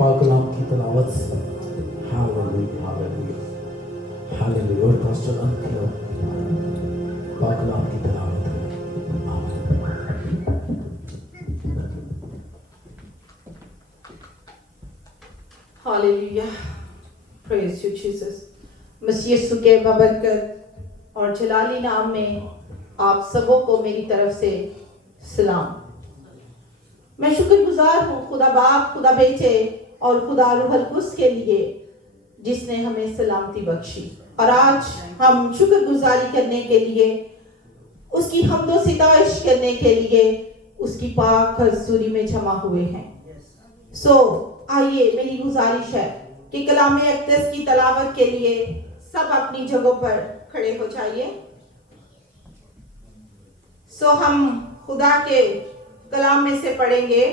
पाक कलाम की तलावत से। Hallelujah hallelujah hallelujah. और पास्टर अंकल पाक कलाम की तलावत करें। आमीन। Hallelujah, praise you Jesus. मसीह यीशु के बबरकत और जलाली नाम में आप सबों को मेरी तरफ से सलाम। मैं शुक्रगुजार हूँ खुदा बाप, खुदा बेटे और खुदा रूहुल कुद्स के लिए जिसने हमें सलामती बख्शी। और आज हम शुक्रगुजारी करने के लिए, उसकी हम्दो सिताइश करने के लिए उसकी पाक हज़ूरी में जमा हुए हैं। आइए, मेरी गुजारिश है कि कलाम अक़दस की तलावत के लिए सब अपनी जगहों पर खड़े हो जाइए। हम खुदा के कलाम में से पढ़ेंगे,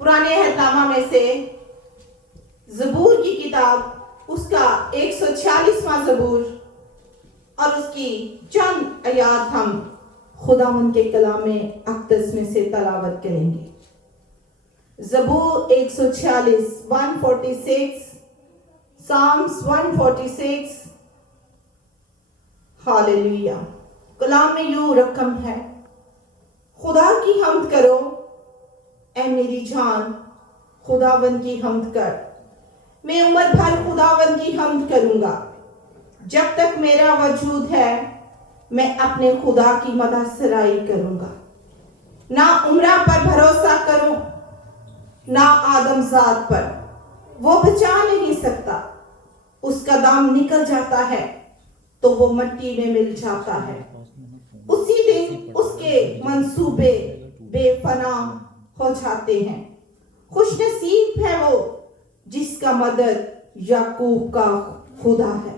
पुराने अहदनामा में से ज़बूर की किताब, उसका 146वां ज़बूर और उसकी चंद आयात हम खुदावंद के कलाम अक़दस में से तलावत करेंगे। ज़बूर 146 146, Psalms 146। हालेलुया। कलाम में यूं रकम है, खुदा की हम्द करो ऐ मेरी जान, खुदावंद की हम्द कर। मैं उम्र भर खुदावंद की हम्द करूंगा, जब तक मेरा वजूद है मैं अपने खुदा की मदद सराई करूंगा। ना उम्रा पर भरोसा करूं ना आदमजाद पर, वो बचा नहीं सकता। उसका दाम निकल जाता है तो वो मिट्टी में मिल जाता है। उसी दिन उसके मंसूबे बेफना हो जाते हैं। खुशनसीब है वो जिसका मदद याकूब का खुदा है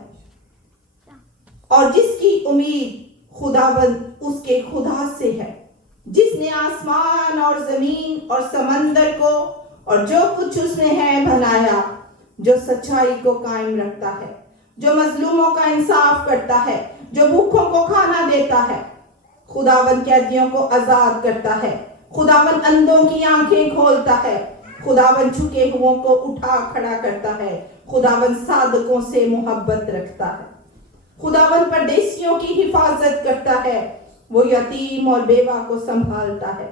और जिसकी उम्मीद खुदावंद उसके खुदा से है, जिसने आसमान और जमीन और समंदर को और जो कुछ उसमें है बनाया, जो सच्चाई को कायम रखता है, जो मजलूमों का इंसाफ करता है, जो भूखों को खाना देता है। खुदावंद कैदियों को आजाद करता है, खुदावंद अंधों की आंखें खोलता है, खुदावंद झुके हुओं को उठा खड़ा करता है, खुदावंद साधकों से मोहब्बत रखता है, खुदावंद परदेशियों की हिफाजत करता है, वो यतीम और बेवा को संभालता है,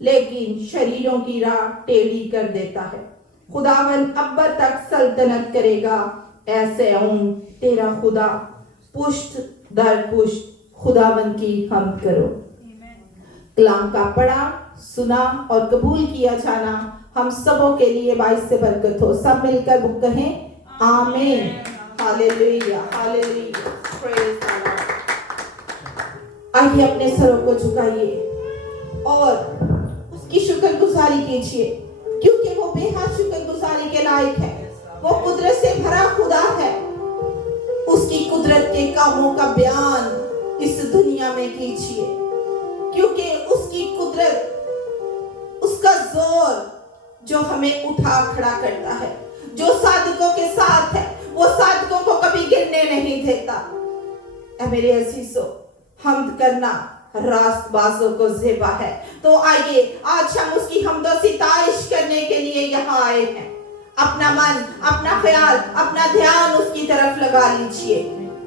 लेकिन शरीरों की राह टेढ़ी कर देता है। खुदावंद अब्बद तक सल्तनत करेगा, ऐसे तेरा खुदा पुष्ट दर पुष्ट। खुदावंद की हम्द करो। कलाम का पढ़ा, सुना और कबूल किया जाना हम सबों के लिए बाइस से बरकत हो। सब मिलकर वो कहें आमीन। Hallelujah hallelujah, praise the Lord. आइए अपने सरों को झुकाइए और उसकी शुक्रगुजारी कीजिए, क्योंकि वो बेहद शुक्रगुजारी के लायक है। वो कुदरत से भरा खुदा है। उसकी कुदरत के कामों का बयान इस दुनिया में कीजिए, क्योंकि उसकी कुदरत, उसका जोर जो हमें उठा खड़ा करता है, जो साधकों के साथ है, वो साधकों को कभी गिरने नहीं देता। ऐ मेरे अजीजों, हम्द करना रास्तबाजों को ज़ेबा है। तो आइए आज हम उसकी हम्द और सिताइश करने के लिए यहाँ आए हैं। अपना मन, अपना ख्याल, अपना ध्यान उसकी तरफ लगा लीजिए।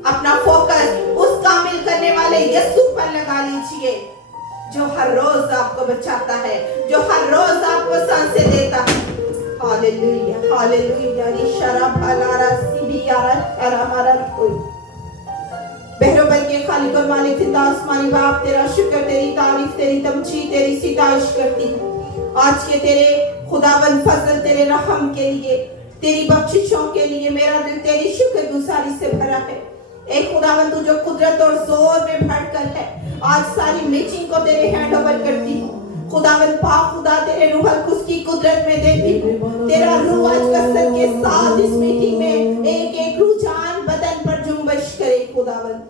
अपना फोकस उस कामिल करने वाले यीशु पर लगा लीजिए, जो हर रोज आपको बचाता है, जो हर रोज आपको सांसें देता है। Hallelujah hallelujah. इशारा भलारा सिबियारा अरामारा कोई बहरोबर के खालिक और मालिक जिंदा आसमानी बाप, तेरा शुक्र, तेरी तारीफ, तेरी तमजीद, तेरी सिताइश करती हूँ। आज के तेरे खुदावंद फजल, तेरे रहम के लिए, तेरी बख्शिशों के लिए मेरा दिल तेरी शुक्रगुजारी से भरा है। एक खुदावंद तू जो कुदरत और जोर में भरकर है, आज सारी मीटिंग को तेरे हैंड ओवर करती हूँ। खुदावंद पाक खुदा, तेरे रूहुल कुद्स की कुदरत में देती हूँ। तेरा रूह आज कसरत के साथ इस मीटिंग में एक एक रूह जान बदन पर जुम्बश करे। खुदावंद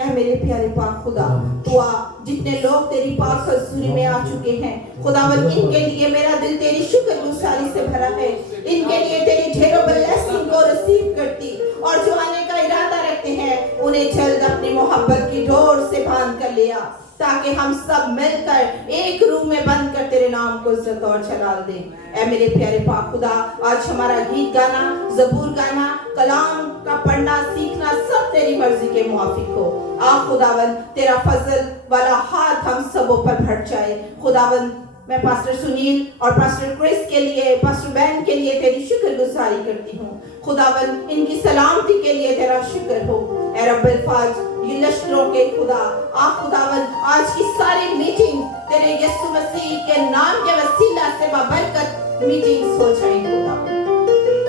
ऐ मेरे प्यारे पाक खुदा, तू आ, जितने लोग तेरी पाक हज़ूरी में आ चुके हैं खुदावंद, इनके लिए मेरा दिल तेरी शुक्रगुजारी से भरा है। इनके लिए तेरी ढेरों ब्लेसिंग को रिसीव करती, और जो आने का इरादा रखते हैं उन्हें जल्द अपनी मोहब्बत की डोर से बांध कर लिया। ताकि हम सब मिलकर एक रूम में बंद कर तेरे नाम को इज्जत और जलाल दें। ऐ मेरे प्यारे पाक खुदा, आज हमारा गीत गाना, ज़बूर गाना, कलाम का पढ़ना सीखना सब तेरी मर्जी के मुआफिक हो। खुदावन तेरा फजल वाला हाथ हम सबों पर भर जाए। खुदावन मैं पास्टर सुनील और पास्टर क्रिस के लिए, पास्टर बैन के लिए तेरी शुक्रगुजारी करती हूँ। खुदावन इनकी सलामती के लिए तेरा शुक्र हो। ऐ रब्बुल फाज, ये लश्करों के खुदा, खुदावन आज की सारी मीटिंग तेरे यीशु मसीह के नाम के वसीला से बाबरकत मीटिंग्स हो जाए खुदा।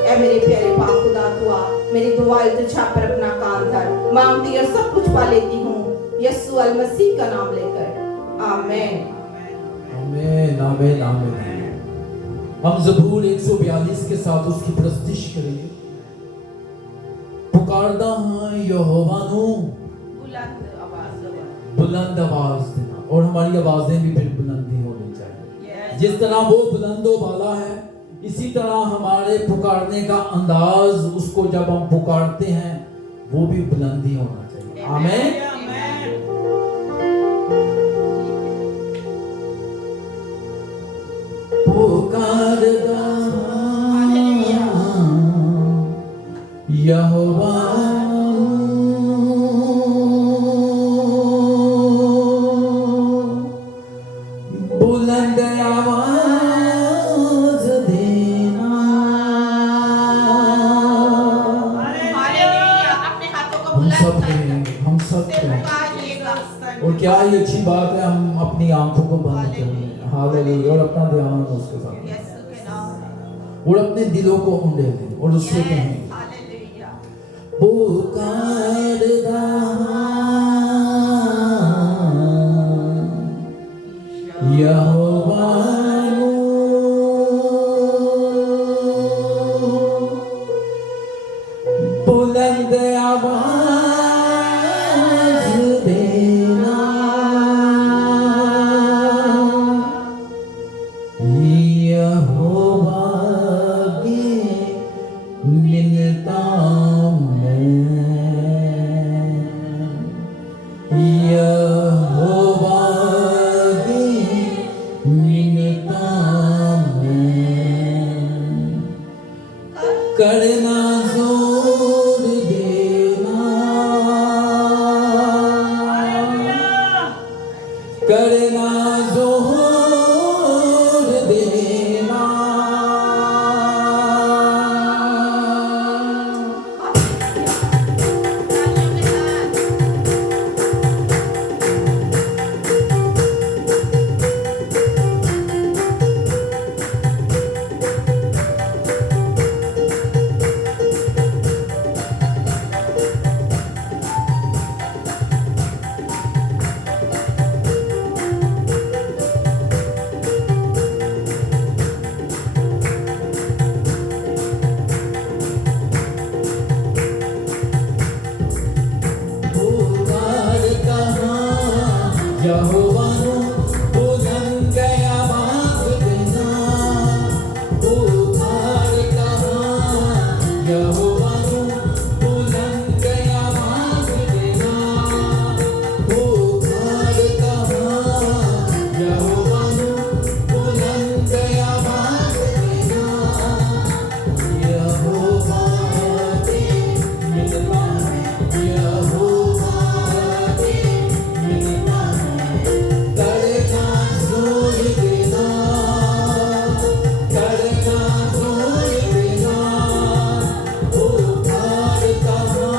ऐ मेरे प्यारे पाक खुदा, दुआ मेरी दुआ तुझा पर अपना कान धर, मांगती और सब कुछ पा लेती हूँ यीशु अल मसीह का नाम लेकर, आमीन। आमीन आमीन आमीन। हम ज़बूर 142 के साथ उसकी प्रस्तुति करेंगे। पुकारदा हाँ यहोवा नू, बुलंद आवाज देना, और हमारी आवाजें भी फिर बुलंदी होनी चाहिए। जिस तरह वो बुलंदो वाला है, इसी तरह हमारे पुकारने का अंदाज, उसको जब हम पुकारते हैं वो भी बुलंदी होना चाहिए। आमीन। पुकारदा यहोवा, बुलंद आवाज देना। अपने हाथों को बुलंद हम सब और क्या ही अच्छी बात है, हम अपनी आंखों को बंद करें, हालेलुया, और अपना ध्यान उसके साथ और अपने दिलों को उंडे दें और उससे कहें पुकारदा यहोवा नू, बुलंद आवाज देना। यहोवा की मिन्नता में, यहोवा की मिन्नता में करना जोर देना, करना जोर देना। यहोवा नू बुलंद आवाज देना, पुकार कहाँ यहोवा नू बुलंद आवाज देना, पुकार कहाँ यहोवा नू बुलंद आवाज देना। यहोवा की मिन्नता है, यहोवा की मिन्नता है, करना जोर देना, करना जोर देना। पुकार कहाँ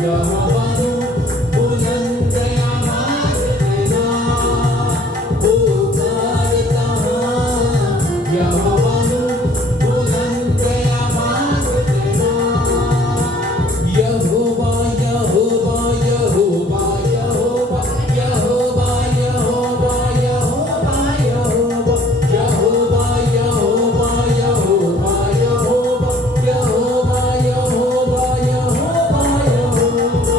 यहोवा नू बुलंद आवाज देना, पुकार कहाँ यहोवा नू बुलंद आवाज देना। यहोवा यहोवा यहोवा यहोवा यहोवा यहोवा यहोवा यहोवा यहोवा यहोवा यहोवा यहोवा यहोवा यहोवा यहोवा।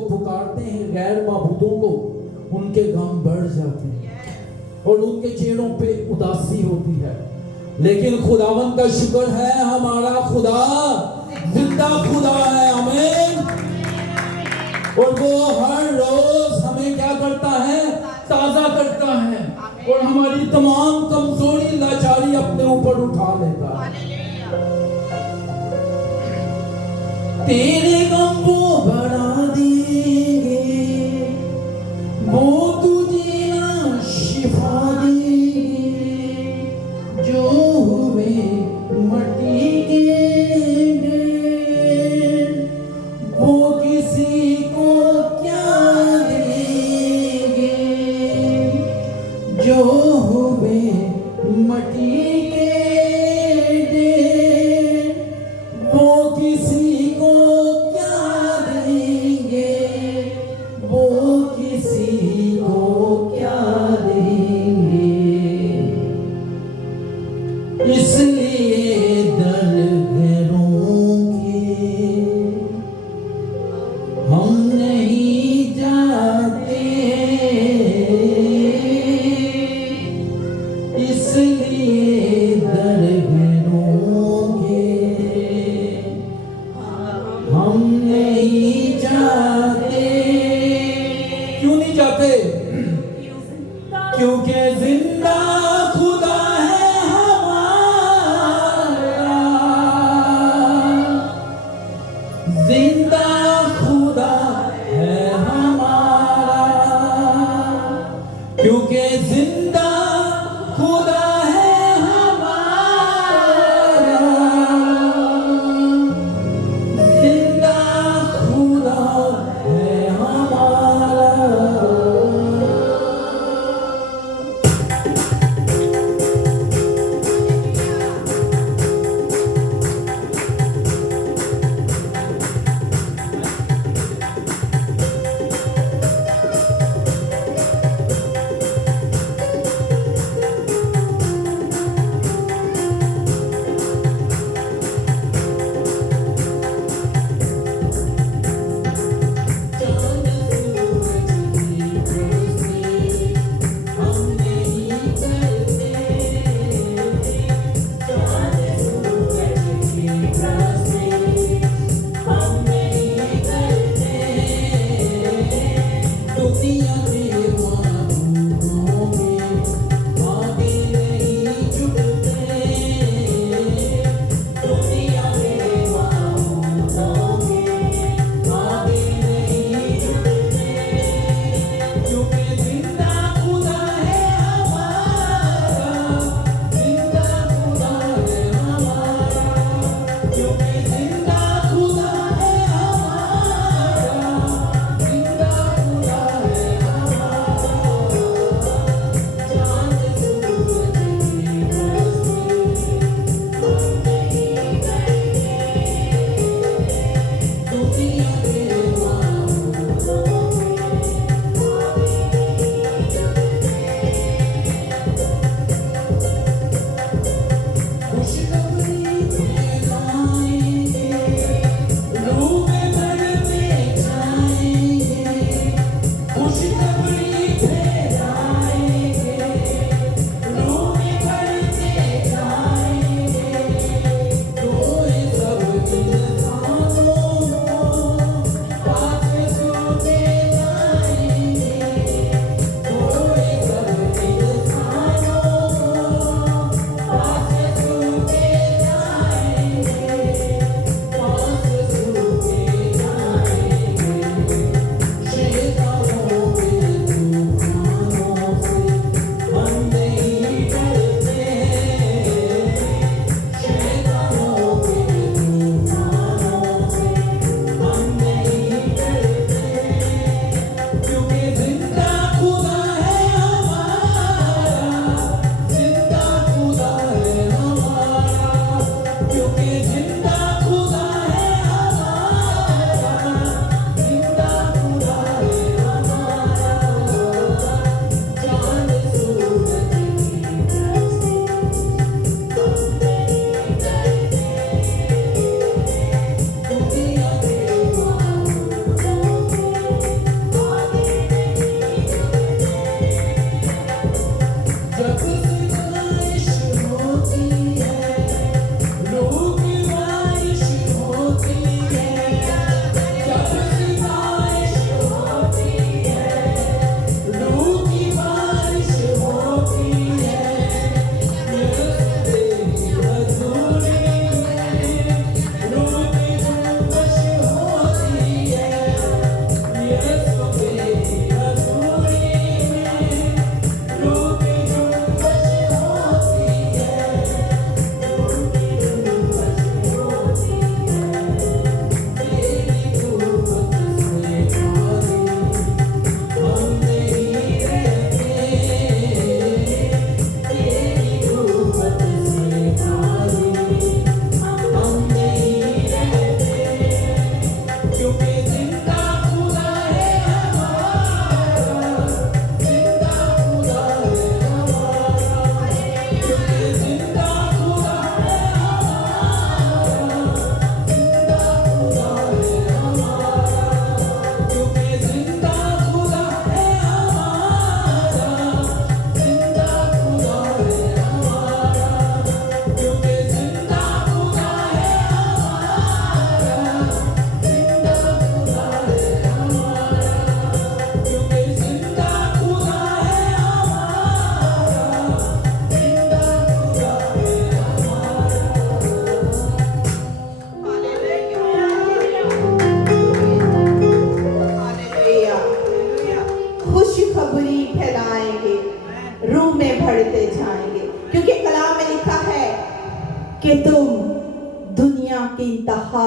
पुकारते हैं गैर माबूदों को, उनके गम बढ़ जाते हैं और उनके चेहरों पे उदासी होती है। लेकिन खुदावन का शुक्र है, हमारा खुदा जिंदा खुदा है, आमीन। और वो हर रोज हमें क्या करता है, ताजा करता है और हमारी तमाम कमजोरी लाचारी अपने ऊपर उठा लेता है। तेरे गम वो बढ़ा देंगे, वो तुझे ना शिफा देंगे, जो हुए मट्टी के ढेर, वो किसी को क्या देंगे, जो हुए मट्टी के ढेर, वो किसी को क्या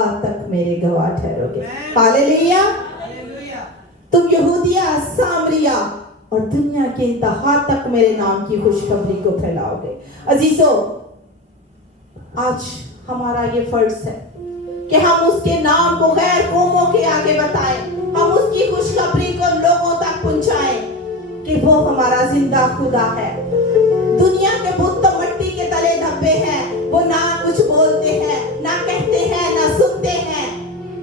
इंतहा तक मेरे गवाह ठहरोगे। हालेलुया। तुम यहूदिया, सामरिया और दुनिया के इंतहा तक मेरे नाम की खुशखबरी को फैलाओगे। अजीजों, आज हमारा ये फर्ज है कि हम उसके नाम को गैर कौमों के आगे बताएं, हम उसकी खुशखबरी को लोगों तक पहुंचाएं कि वो हमारा जिंदा खुदा है। दुनिया के बुत तो मिट्टी के तले दबे हैं, वो ना कुछ बोलते हैं, ना कहते हैं, ना सुनते हैं,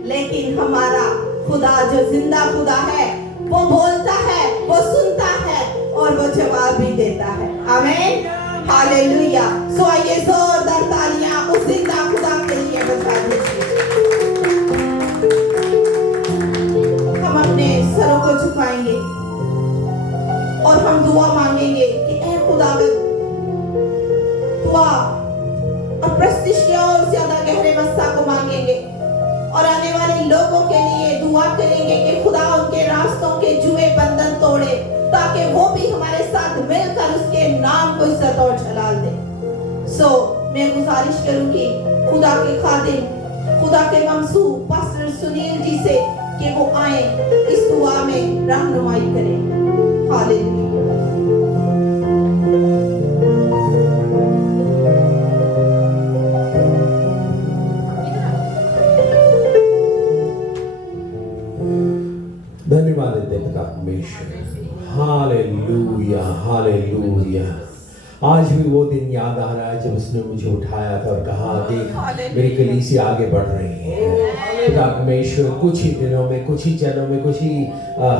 लेकिन हमारा खुदा जो जिंदा खुदा है, वो बोलता है, वो सुनता है और वो जवाब भी देता है। आमीन, हालेलुया। सो आइए जोरदार तालियां उस जिंदा खुदा के लिए बजा दीजिए। हम अपने सरों को झुकाएंगे और हम दुआ मांगेंगे कि ऐ खुदावंद, दुआ और प्रस्तिश के और ज्यादा गहरे मस्सा को मांगेंगे और आने वाले लोगों के लिए दुआ करेंगे कि खुदा उनके रास्तों के जुए बंधन तोड़े, ताकि वो भी हमारे साथ मिलकर उसके नाम को इज्जत और जलाल दे। मैं गुजारिश करूंगी खुदा के खादिम, खुदा के ममसू पास्टर सुनील जी से कि वो आए इस दुआ में रहनुमाई करें। हालेलुया। धन्यवाद देते पिता परमेश्वर। Hallelujah, hallelujah. आज भी वो दिन याद आ रहा है जब उसने मुझे उठाया था और कहा देख मेरी कलीसिया आगे बढ़ रही है। पिता परमेश्वर, कुछ ही दिनों में, कुछ ही चरणों में, कुछ ही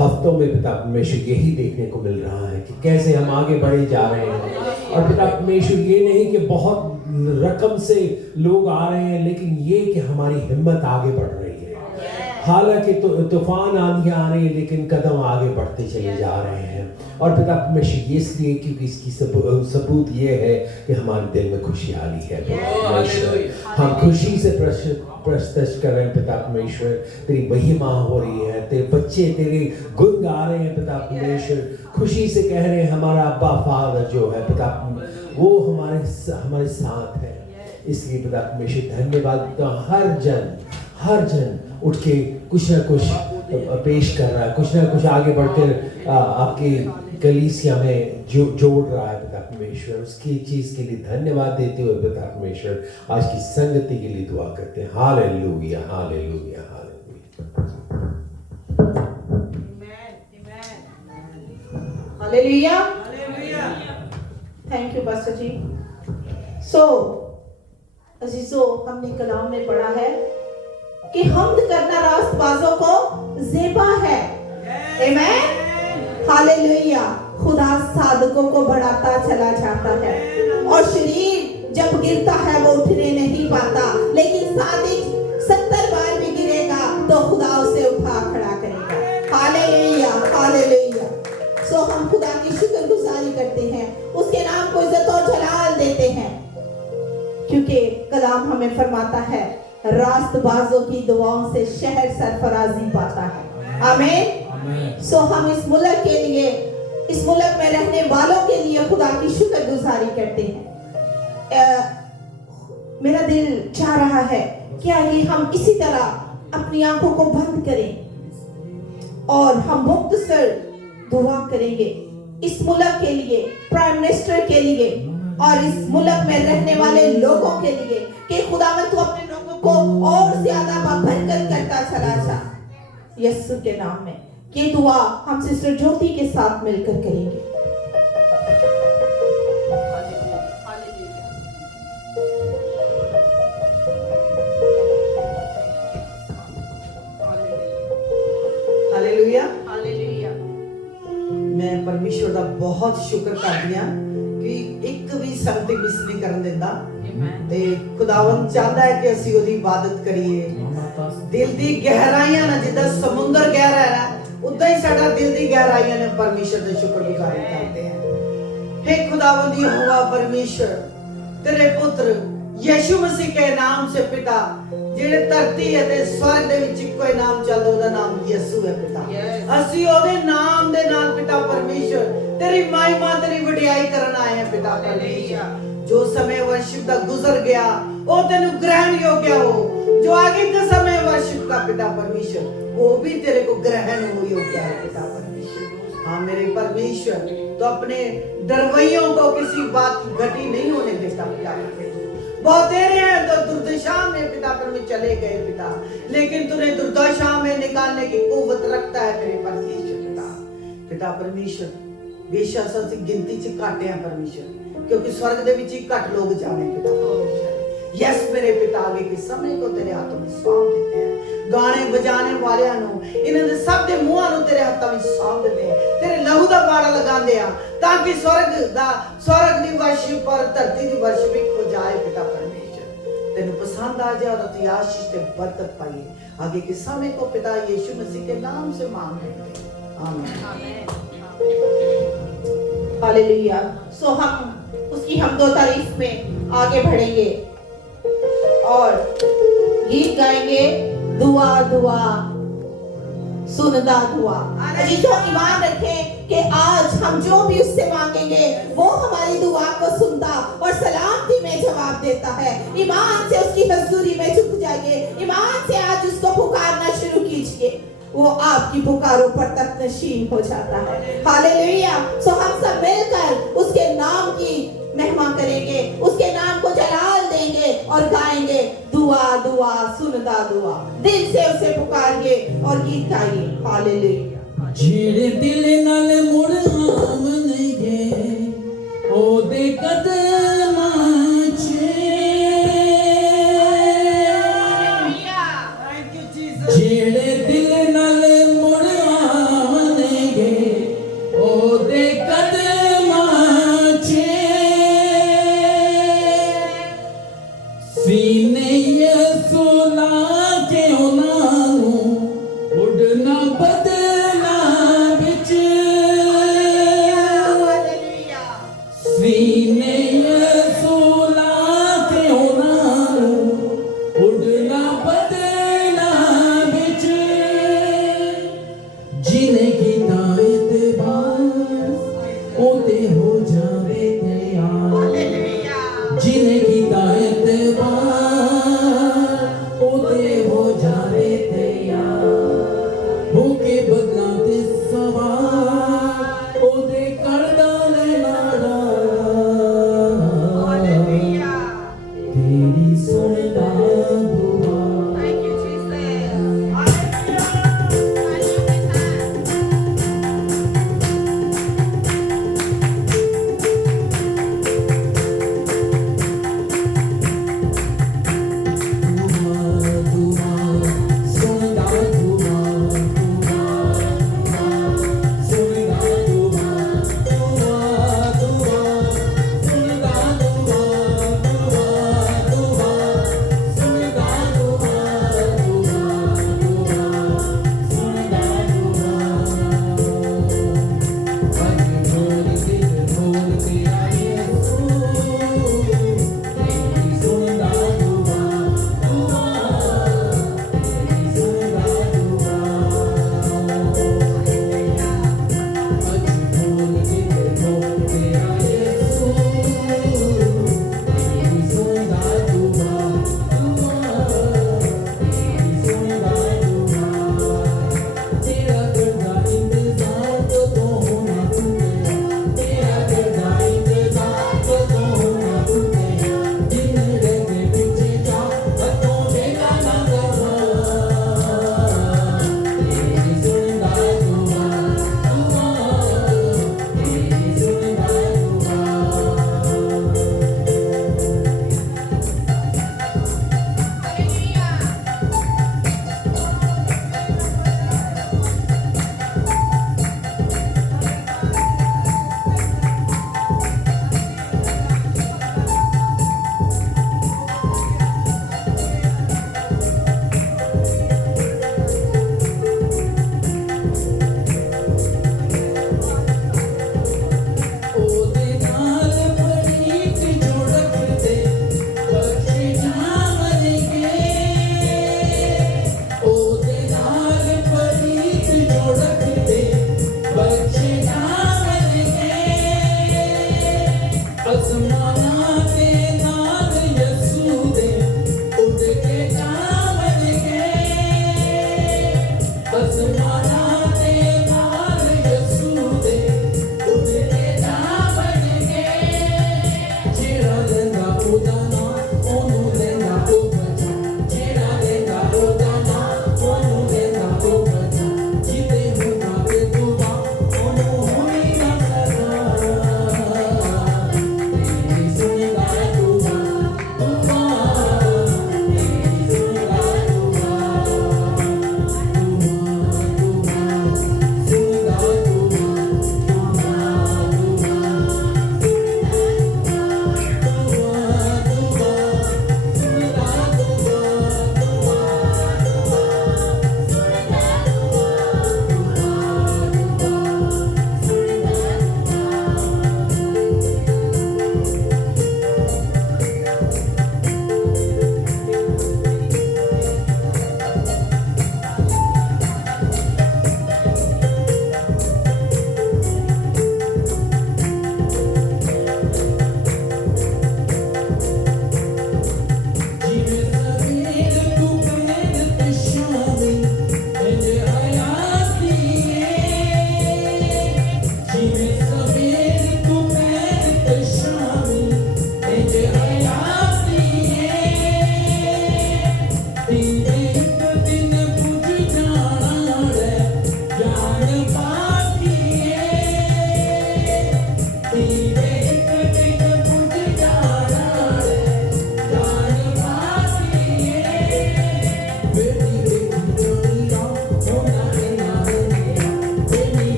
हफ्तों में पिता परमेश्वर यही देखने को मिल रहा है कि कैसे हम आगे बढ़े जा रहे हैं। और पिता परमेश्वर, ये नहीं कि बहुत रकम से लोग आ रहे हैं, लेकिन ये कि हमारी हिम्मत आगे बढ़ रही है। हालांकि तूफान आंधियां आ रही है, लेकिन कदम आगे बढ़ते चले जा रहे हैं। और पिता परमेश्वर, ये इसलिए क्योंकि इसकी सबूत ये है कि हमारे दिल में खुशहाली है। हम खुशी से प्रस्तुत कर रहे हैं पिता परमेश्वर, तेरी महिमा हो रही है, तेरे बच्चे तेरे गुण गा रहे हैं पिता परमेश्वर, खुशी से कह रहे हैं हमारा अब्बा फादर जो है पिता, वो हमारे साथ है। इसलिए पिता परमेश्वर धन्यवाद। तो हर जन उठ के कुछ ना कुछ पेश कर रहा है, कुछ ना कुछ आगे बढ़कर आपकी कलीसिया में जोड़ रहा है पिता परमेश्वर। उसकी चीज के लिए धन्यवाद देते हुए पिता परमेश्वर आज की संगति के लिए दुआ करते हैं। Hallelujah, hallelujah, hallelujah, hallelujah. Thank you pastor ji. अजीजों, हमने कलाम में पढ़ा है कि हम्द करना रास्तबाजों को ज़ेबा है। आमीन, हालेलुया। खुदा साधकों को बढ़ाता चला जाता है और शरीर जब गिरता है वो उठने नहीं पाता, लेकिन सादिक 70 बार भी गिरेगा तो खुदा उसे उठा खड़ा करेगा। Hallelujah, hallelujah. हम खुदा की शुक्रगुजारी करते हैं, उसके नाम को इज्जत और जलाल देते हैं, क्योंकि कलाम हमें फरमाता है रास्तबाजों की दुआओं से शहर सरफराजी पाता है। आमीन। हम इस मुल्क के लिए, इस मुल्क में रहने वालों के लिए खुदा की शुक्रगुजारी करते हैं। मेरा दिल चाह रहा है कि आइए हम इसी तरह अपनी आंखों को बंद करें और हम मुख्तसर दुआ करेंगे इस मुल्क के लिए, प्राइम मिनिस्टर के लिए और इस मुल्क में रहने वाले लोगों के लिए कि खुदावंद तू अपने लोगों को और ज्यादा बरकत करता चला जा यीशु के नाम में। ये दुआ हम सिस्टर ज्योति के साथ मिलकर करेंगे। Hallelujah, hallelujah. मैं परमेश्वर का बहुत शुक्र करदी हां कि एक भी संगति मिस नहीं करन दिंदा ते खुदावंद चाहता है कि ਅਸੀਂ ਉਹਦੀ ਇਬਾਦਤ ਕਰੀਏ। ਦਿਲ ਦੀ ਗਹਿਰਾਈਆਂ ਨਾਲ ਜਿੱਦਾਂ ਸਮੁੰਦਰ ਗਹਿਰਾ ਹੈ ਨਾ, ਉਦਾਂ ਹੀ ਸਾਡਾ ਦਿਲ ਦੀ ਗਹਿਰਾਈਆਂ ਨੇ परमेश्वर ਦਾ शुक्रगुजारी करते हैं। हे खुदावंद यहोवा परमेश्वर, तेरे पुत्र यीशु मसीह के नाम से पिता, ਜਿਹੜੇ ਧਰਤੀ ਅਤੇ ਸਵਰਗ ਦੇ ਵਿੱਚ ਇੱਕੋ ਹੀ ਨਾਮ ਚੱਲਦਾ, ਉਹਦਾ ਨਾਮ ਯਿਸੂ ਹੈ ਪਿਤਾ। ਅਸੀਂ ਉਹਦੇ ਨਾਮ ਦੇ ਨਾਲ ਪਿਤਾ ਪਰਮੇਸ਼ਰ ਤੇਰੀ ਮਹਿਮਾ, ਤੇਰੀ ਵਡਿਆਈ ਕਰਨ ਆਏ ਹਾਂ ਪਿਤਾ ਪਰਮੇਸ਼ਰ। ਜੋ ਸਮੇਂ ਵਰਸ਼ਿਪ ਦਾ ਗੁਜ਼ਰ ਗਿਆ ਉਹ ਤੈਨੂੰ ਗ੍ਰਹਿਣ ਯੋਗ ਹੋ, जो आगे का समय वर्षिप का पिता परमेश्वर, वो भी तेरे को ग्रहण हो योग्य है पिता परमेश्वर। हाँ मेरे परमेश्वर, तो अपने डरवैयों को किसी बात की घटी नहीं होने देता पिता परमेश्वर। बहुत तेरे हैं तो दुर्दशा में पिता परमेश्वर चले गए पिता, लेकिन तूने दुर्दशा में निकालने की कुव्वत रखता है मेरे परमेश्वर पिता। पिता परमेश्वर, बेशक ਅਸੀਂ ਗਿਣਤੀ ਚ ਘੱਟ ਆ परमेश्वर, क्योंकि स्वर्ग ਦੇ ਵਿੱਚ ਹੀ ਘੱਟ ਲੋग ਜਾਣੇ पिता परमेश्वर। यस मेरे पिता, आगे के समय को तेरे हाथों में सौंप देते हैं। गाने बजाने वालियां ਨੂੰ ਇਹਨਾਂ ਦੇ ਸਭ ਦੇ ਮੂੰਹਾਂ ਨੂੰ ਤੇਰੇ ਹੱਥਾਂ ਵਿੱਚ ਸੌਂਪ ਦਿੰਦੇ ਆ, ਤੇਰੇ ਲਹੂ ਦਾ ਬਾੜਾ ਲਗਾਉਂਦੇ ਆ, ਤਾਂ ਕਿ स्वर्ग ਦੀ ਵਰਸ਼ਿਪ और ਧਰਤੀ ਦੀ ਵਰਸ਼ਿਪ ਇੱਕ ਹੋ ਜਾਏ पिता परमेश्वर। ਤੈਨੂੰ पसंद आ जाए और अति आशीष से बरकत पाइए। आगे के समय को पिता यीशु मसीह के नाम से मांग लेते हैं, आमीन। हालेलुया। सो हम उसकी हमदो तारीफ में आगे बढ़ेंगे और गीत गाएंगे, दुआ दुआ सुनदा दुआ। अजीजों, ईमान रखें कि आज हम जो भी उससे मांगेंगे वो हमारी दुआ को सुनता और सलामती में जवाब देता है। ईमान से उसकी हजूरी में झुक जाइए, ईमान से आज उसको पुकारना शुरू कीजिए, वो आपकी पुकारों पर तक नशीन हो जाता है। हालेलुया। सो हम सब मिलकर उसके नाम की महिमा करेंगे, उसके नाम को जलाल देंगे और गाएंगे, दुआ दुआ सुनदा दुआ। दिल से उसे पुकारिए और गीत गाइए। हालेलुया। ਜਿਹੜੇ ਦਿਲ ਨਾਲ ਮੁੜ ਆਵਣਗੇ ਉਹਦੇ ਕਦਮਾਂ 'ਚ, ਜਿਹੜੇ ਦਿਲ ਨਾਲ ਮੁੜ ਆਵਣਗੇ ਉਹਦੇ ਕਦਮਾਂ 'ਚ, ਸੀਨੇ ਯਿਸੂ ਲਾ ਕੇ ਉਹਨਾਂ ਨੂੰ ਉੱਡਣਾ ਬਦਲਾ ਵਿੱਚ, ਸੀਨੇ ਯਿਸੂ ਲਾ ਕੇ ਉਹਨਾਂ ਨੂੰ ਉੱਡਣਾ ਬਦਲਾ ਵਿੱਚ, ਜਿਹਨੇ ਕੀਤਾ ਇਤਬਾਰ ਉਹਦੇ ਹੋ ਜਾਵੇ ਤਿਆਰ, ਜਿਹਨੇ ਕੀਤਾ ਇਤਬਾਰ ਉਹਦੇ ਹੋ ਜਾਵੇ ਤਿਆਰ, ਹੋ ਕੇ ਬਦਲਾਂ ਤੇ ਸਵਾਰ ਉਹਦੇ ਕਰਦਾ ਲੈਣਾ, ਤੇਰੀ ਸੁਣਦਾ ਦੁਆ।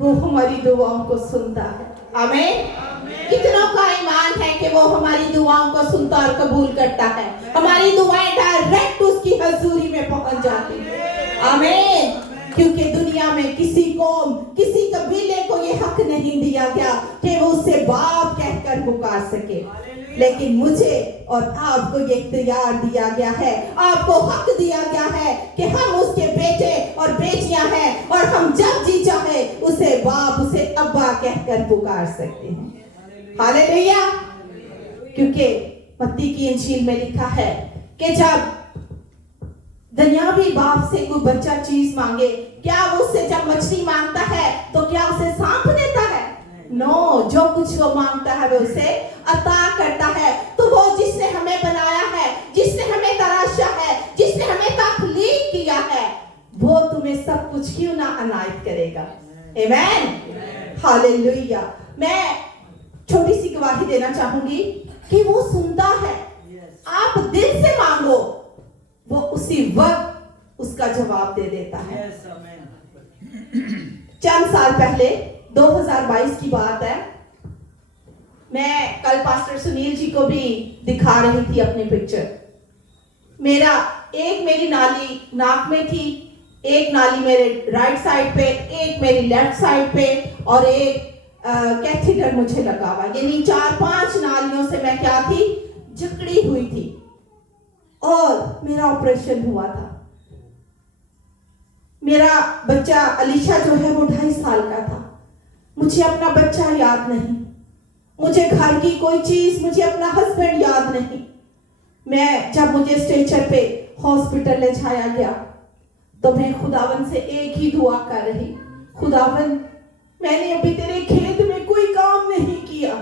वो हमारी दुआओं को सुनता है। आमीन। कितनों का ईमान है कि वो हमारी दुआओं को सुनता और कबूल करता है? हमारी दुआएं डायरेक्ट उसकी हजूरी में पहुंच जाती है। आमीन। क्योंकि दुनिया में किसी कौम, किसी कबीले को ये हक नहीं दिया गया कि वो उसे बाप कहकर पुकार सके, लेकिन मुझे और आपको ये इख्तियार दिया गया है, आपको हक दिया गया है कि हम उसके बेटे और बेटियां हैं और हम जब जी चाहे उसे बाप, उसे अब्बा कहकर पुकार सकते हैं। हालेलुया। क्योंकि मत्ती की इंजील में लिखा है कि जब दुनियावी बाप से कोई बच्चा चीज मांगे, क्या वो उससे जब मछली मांगता है तो क्या उसे सांप देता है? नो, जो कुछ वो मांगता है वो उसे अता करता है। तो वो जिसने हमें बनाया है, जिसने हमें तराशा है, जिसने हमें तख्लीक किया है, वो तुम्हें सब कुछ क्यों ना अनायत करेगा। आमीन। हालेलुया। मैं छोटी सी गवाही देना चाहूंगी कि वो सुनता है। आप दिल से मांगो, वो उसी वक्त उसका जवाब दे देता है। चंद साल पहले 2022 की बात है, मैं कल पास्टर सुनील जी को भी दिखा रही थी अपनी पिक्चर। मेरी नाली नाक में थी, एक नाली मेरे राइट साइड पे, एक मेरी लेफ्ट साइड पे और एक कैथेटर मुझे लगा हुआ। यानी 4-5 नालियों से मैं क्या थी, जकड़ी हुई थी और मेरा ऑपरेशन हुआ था। मेरा बच्चा अलीशा जो है वो 2.5 साल का था। मुझे अपना बच्चा याद नहीं, मुझे घर की कोई चीज, मुझे अपना हस्बैंड याद नहीं। मैं जब मुझे स्ट्रेचर पे हॉस्पिटल ले जाया गया तो मैं खुदावन से एक ही दुआ कर रही, खुदावन मैंने अभी तेरे खेत में कोई काम नहीं किया,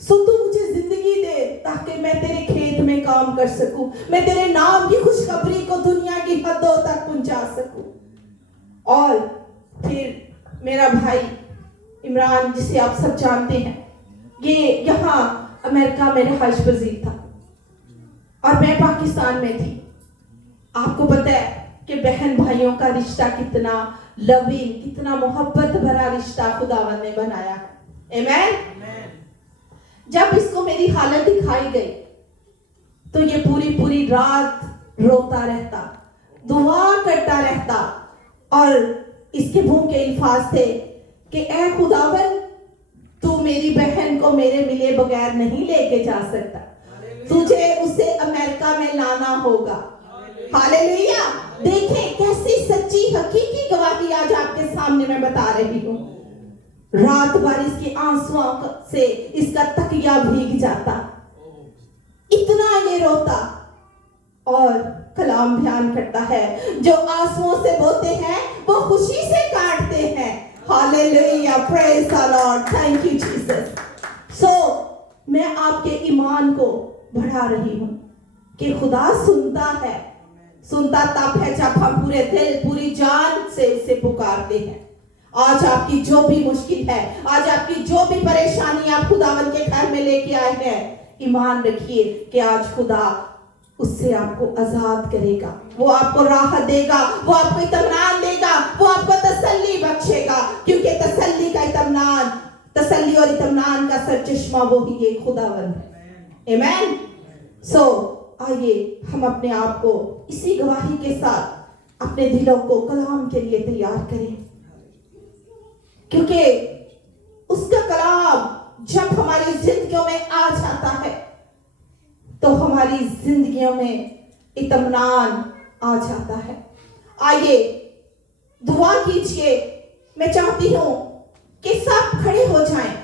सो तू मुझे जिंदगी दे ताकि मैं तेरे खेत में काम कर सकूं, मैं तेरे नाम की खुशखबरी को दुनिया की हदों तक पहुंचा सकूं। और फिर मेरा भाई इमरान, जिसे आप सब जानते हैं, ये यहाँ अमेरिका में रहाइश पजीर था और मैं पाकिस्तान में थी। आपको पता है कि बहन भाइयों का रिश्ता कितना लविंग, कितना मोहब्बत भरा रिश्ता खुदावन ने बनाया है। आमीन। जब इसको मेरी हालत दिखाई गई तो ये पूरी रात रोता रहता, दुआ करता रहता और इसके मुंह के अल्फाज थे कि ऐ खुदावन, तू मेरी बहन को मेरे मिले बगैर नहीं लेके जा सकता, तुझे उसे अमेरिका में लाना होगा। हालेलुया। देखें कैसी सच्ची हकीकी गवाही आज आपके सामने मैं बता रही हूँ। रात भर इसके आंसुओं से इसका तकिया भीग जाता, इतना ये रोता। और कलाम बयान करता है, जो आंसुओं से बोते हैं वो खुशी से काटते हैं। Hallelujah, praise the Lord, thank you Jesus. So मैं आपके ईमान को बढ़ा रही हूँ कि खुदा सुनता है। सुनता तब है जब हम पूरे दिल, पूरी जान से उसे पुकारते हैं। आज आपकी जो भी मुश्किल है, आज आपकी जो भी परेशानी आप खुदावन के घर में लेके आए हैं, ईमान रखिए कि आज खुदा उससे आपको आजाद करेगा, वो आपको राहत देगा, वो आपको इत्मीनान देगा, वो आपको तसल्ली बख्शेगा। क्योंकि तसल्ली का इत्मीनान, तसल्ली और इत्मीनान का सरचश्मा वो ही ये खुदावन है। आमीन। सो आइए हम अपने आप को इसी गवाही के साथ अपने दिलों को कलाम के लिए तैयार करें, क्योंकि उसका कलाम जब हमारी जिंदगियों में आ जाता है तो हमारी जिंदगियों में इत्मीनान आ जाता है। आइए दुआ कीजिए। मैं चाहती हूं कि सब खड़े हो जाएं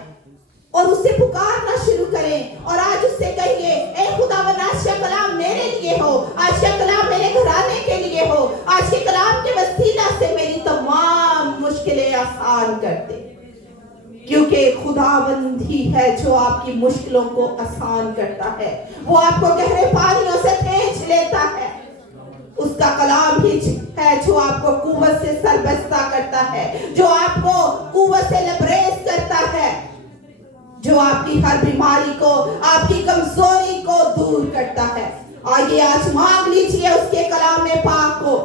और उसे पुकारना शुरू करें और आज उससे कहिए, ए खुदावन, आज का कलाम मेरे लिए हो, आज का कलाम मेरे घराने के लिए हो, आज के कलाम के वसीला से मेरी तमाम मुश्किलें आसान कर दे। क्योंकि खुदावंद ही है जो आपकी मुश्किलों को आसान करता है, वो आपको गहरे पानियों से खींच लेता है। उसका कलाम ही है जो आपको कुव्वत से सरबस्ता करता है, जो आपको कुव्वत से लबरेज करता है, जो आपकी हर बीमारी को, आपकी कमजोरी को दूर करता है। आइए आज मांग लीजिए उसके कलाम में पाक को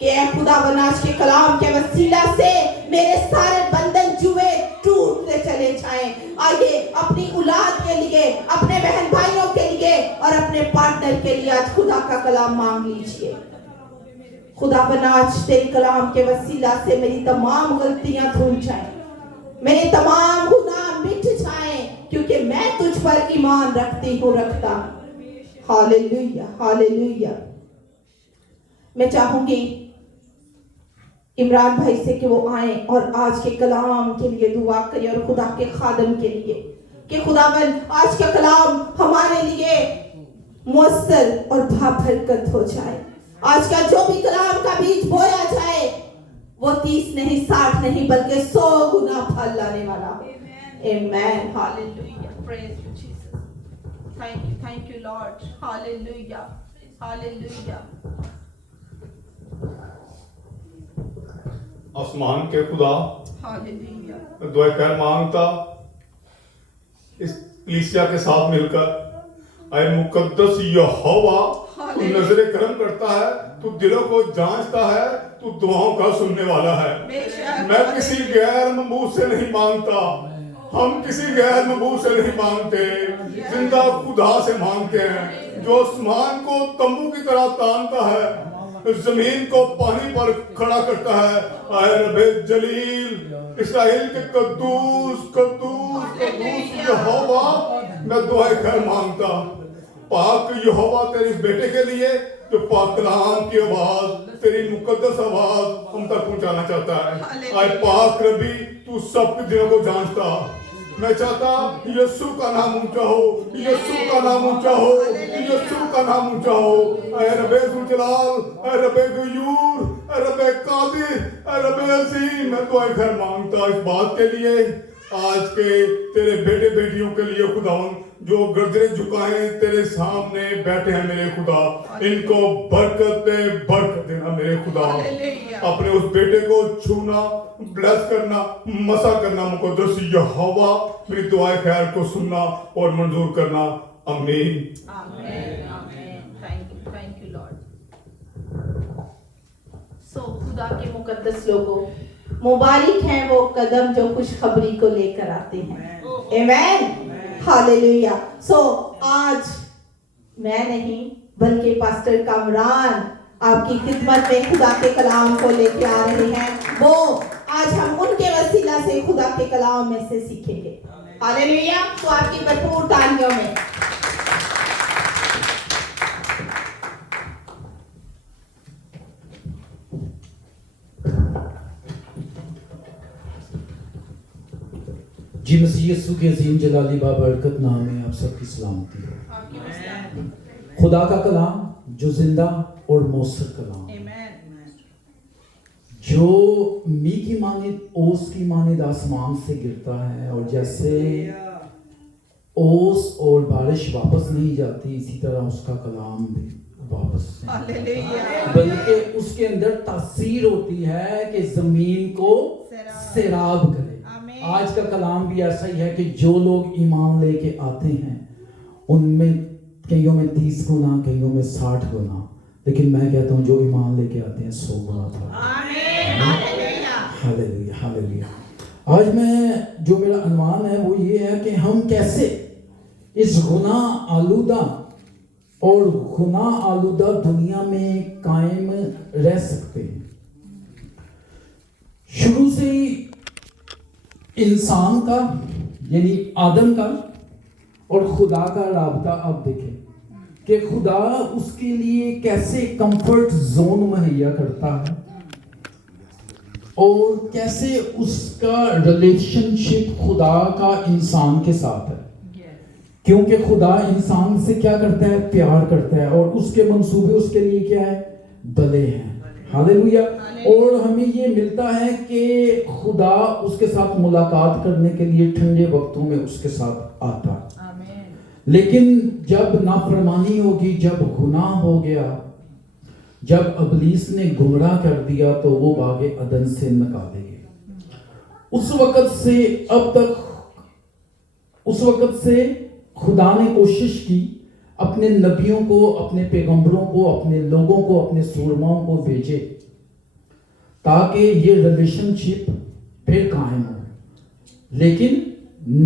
कि ऐ खुदावन, आज के कलाम के वसीला से मेरे सारे लिए, अपने बहन भाइयों के लिए और अपने पार्टनर के लिए आज खुदा का कलाम मांग लीजिए। खुदावन आज तेरे कलाम के वसीला से मेरी तमाम गलतियां धुल जाएं, मेरे तमाम गुनाह मिट जाएं, क्योंकि मैं तुझ पर ईमान रखती हूँ, रखता हूँ। Hallelujah, hallelujah. मैं चाहूंगी इमरान भाई से कि वो आए और आज के कलाम के लिए दुआ करें और खुदा के खादम के लिए कि खुदावन आज का कलाम हमारे लिए मुअस्सर और बाबरकत हो जाए। आज का जो भी कलाम का बीज बोया जाए वो 30 नहीं 60 नहीं बल्कि 100 गुना फल लाने वाला हो। आमेन। Hallelujah. Praise you, Jesus. Thank you, Lord. Hallelujah. Hallelujah. आसमान के खुदा Hallelujah. दुआ खैर मांगता इस कलीसिया के साथ मिलकर, आए मुकद्दस यहोवा, तू नजरे करम करता है, तू दिलों को जांचता है, तू दुआओं का सुनने वाला है। मैं किसी गैर मबूद से नहीं मांगता, हम किसी गैर मबूद से नहीं मांगते, जिंदा खुदा से मांगते हैं जो आसमान को तंबू की तरह तानता है, जमीन को पानी पर खड़ा करता है। आए रबे जलील, इस्राएल के कद्दूस कद्दूस कद्दूस यहोवा, मैं दुआ खैर मांगता। पाक यहोवा तेरे बेटे के लिए जो पाक कलाम की आवाज, तेरी मुकद्दस आवाज हम तक पहुंचाना चाहता है। आए पाक रबी, तू सबके दिलों को जानता। मैं चाहता यीशु का नाम ऊंचा हो, यीशु का नाम ऊंचा हो, यीशु का नाम ऊंचा हो। ऐ रबे जुलाल, ऐ रबे गयूर, ऐ रबे कादिर, ऐ रबे अजीम, मैं तो घर मांगता इस बात के लिए, आज के तेरे बेटे बेटियों के लिए खुदावन, जो गर्दने झुकाए तेरे सामने बैठे हैं मेरे खुदा, इनको बरकत देना मेरे खुदा। अपने उस बेटे को छूना, ब्लेस करना, मसा करना, मुकद्दस यहोवा, मेरी दुआ खैर को सुनना और मंजूर करना। आमीन। Amen. Amen. Thank you, Lord. सो खुदा के मुकद्दस लोगों, मुबारक हैं वो कदम जो खुशखबरी को लेकर आते हैं। आमेन। हालेलुया। सो आज मैं नहीं बल्कि पास्टर कामरान आपकी खिदमत में खुदा के कलाम को लेके आ रहे हैं। वो आज हम उनके वसीला से खुदा के कलाम में से सीखेंगे। हालेलुया। तो आपकी भरपूर तालियों में जी मसीह यीशु के अजीम जलाली बाबरकत नाम में आप सबकी सलामती हो। खुदा का कलाम जो जिंदा और मौसर कलाम, जो मी की मानिद ओस की मानिद आसमान से गिरता है, और जैसे ओस और बारिश वापस नहीं जाती, इसी तरह उसका कलाम भी वापस नहीं, बल्कि उसके अंदर तासीर होती है कि जमीन को सैराब करे। आज का कलाम भी ऐसा ही है कि जो लोग ईमान लेके आते हैं उनमें कईयों में 30 गुना, कईयों में 60 गुना, लेकिन मैं कहता हूँ जो ईमान लेके आते हैं 100 गुना था। Hallelujah, hallelujah. आज मैं जो मेरा अनुमान है वो ये है कि हम कैसे इस गुनाह आलूदा और गुनाह आलूदा दुनिया में कायम रह सकते हैं। शुरू से ही इंसान का यानी आदम का और खुदा का राबता आप देखें कि खुदा उसके लिए कैसे कंफर्ट जोन मुहैया करता है और कैसे उसका रिलेशनशिप खुदा का इंसान के साथ है, क्योंकि खुदा इंसान से क्या करता है, प्यार करता है, और उसके मंसूबे उसके लिए क्या है, भले हैं। हालेलुया। और हमें ये मिलता है कि खुदा उसके साथ मुलाकात करने के लिए ठंडे वक्तों में उसके साथ आता है। लेकिन जब नाफरमानी होगी, जब गुनाह हो गया, जब इब्लीस ने गुमराह कर दिया, तो वो बागे अदन से निकाले गए। उस वक्त से अब तक, उस वक्त से खुदा ने कोशिश की अपने नबियों को, अपने पैगंबरों को, अपने लोगों को, अपने सूरमाओं को भेजे ताकि ये रिलेशनशिप फिर कायम हो, लेकिन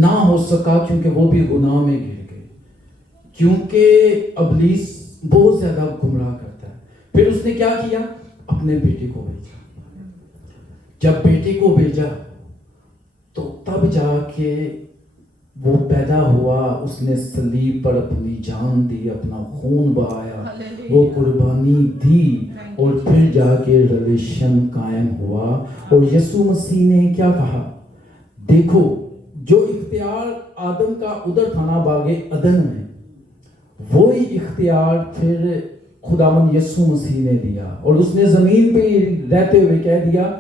ना हो सका क्योंकि वो भी गुनाह में गिर गए। کیونکہ ابلیس بہت زیادہ گمراہ کرتا ہے. پھر اس نے کیا کیا؟ اپنے بیٹے کو بھیجا. جب بیٹے کو بھیجا تو تب جا کے وہ پیدا ہوا. اس نے صلیب پر اپنی جان دی, اپنا خون بہایا, وہ قربانی دی, اور پھر جا کے ریلیشن قائم ہوا. اور یسوع مسیح نے کیا کہا؟ دیکھو جو اختیار آدم کا ادھر تھا نا باغ عدن میں, وہی اختیار پھر خداوند یسوع مسیح نے دیا. اور اس نے زمین پہ رہتے ہوئے کہہ دیا,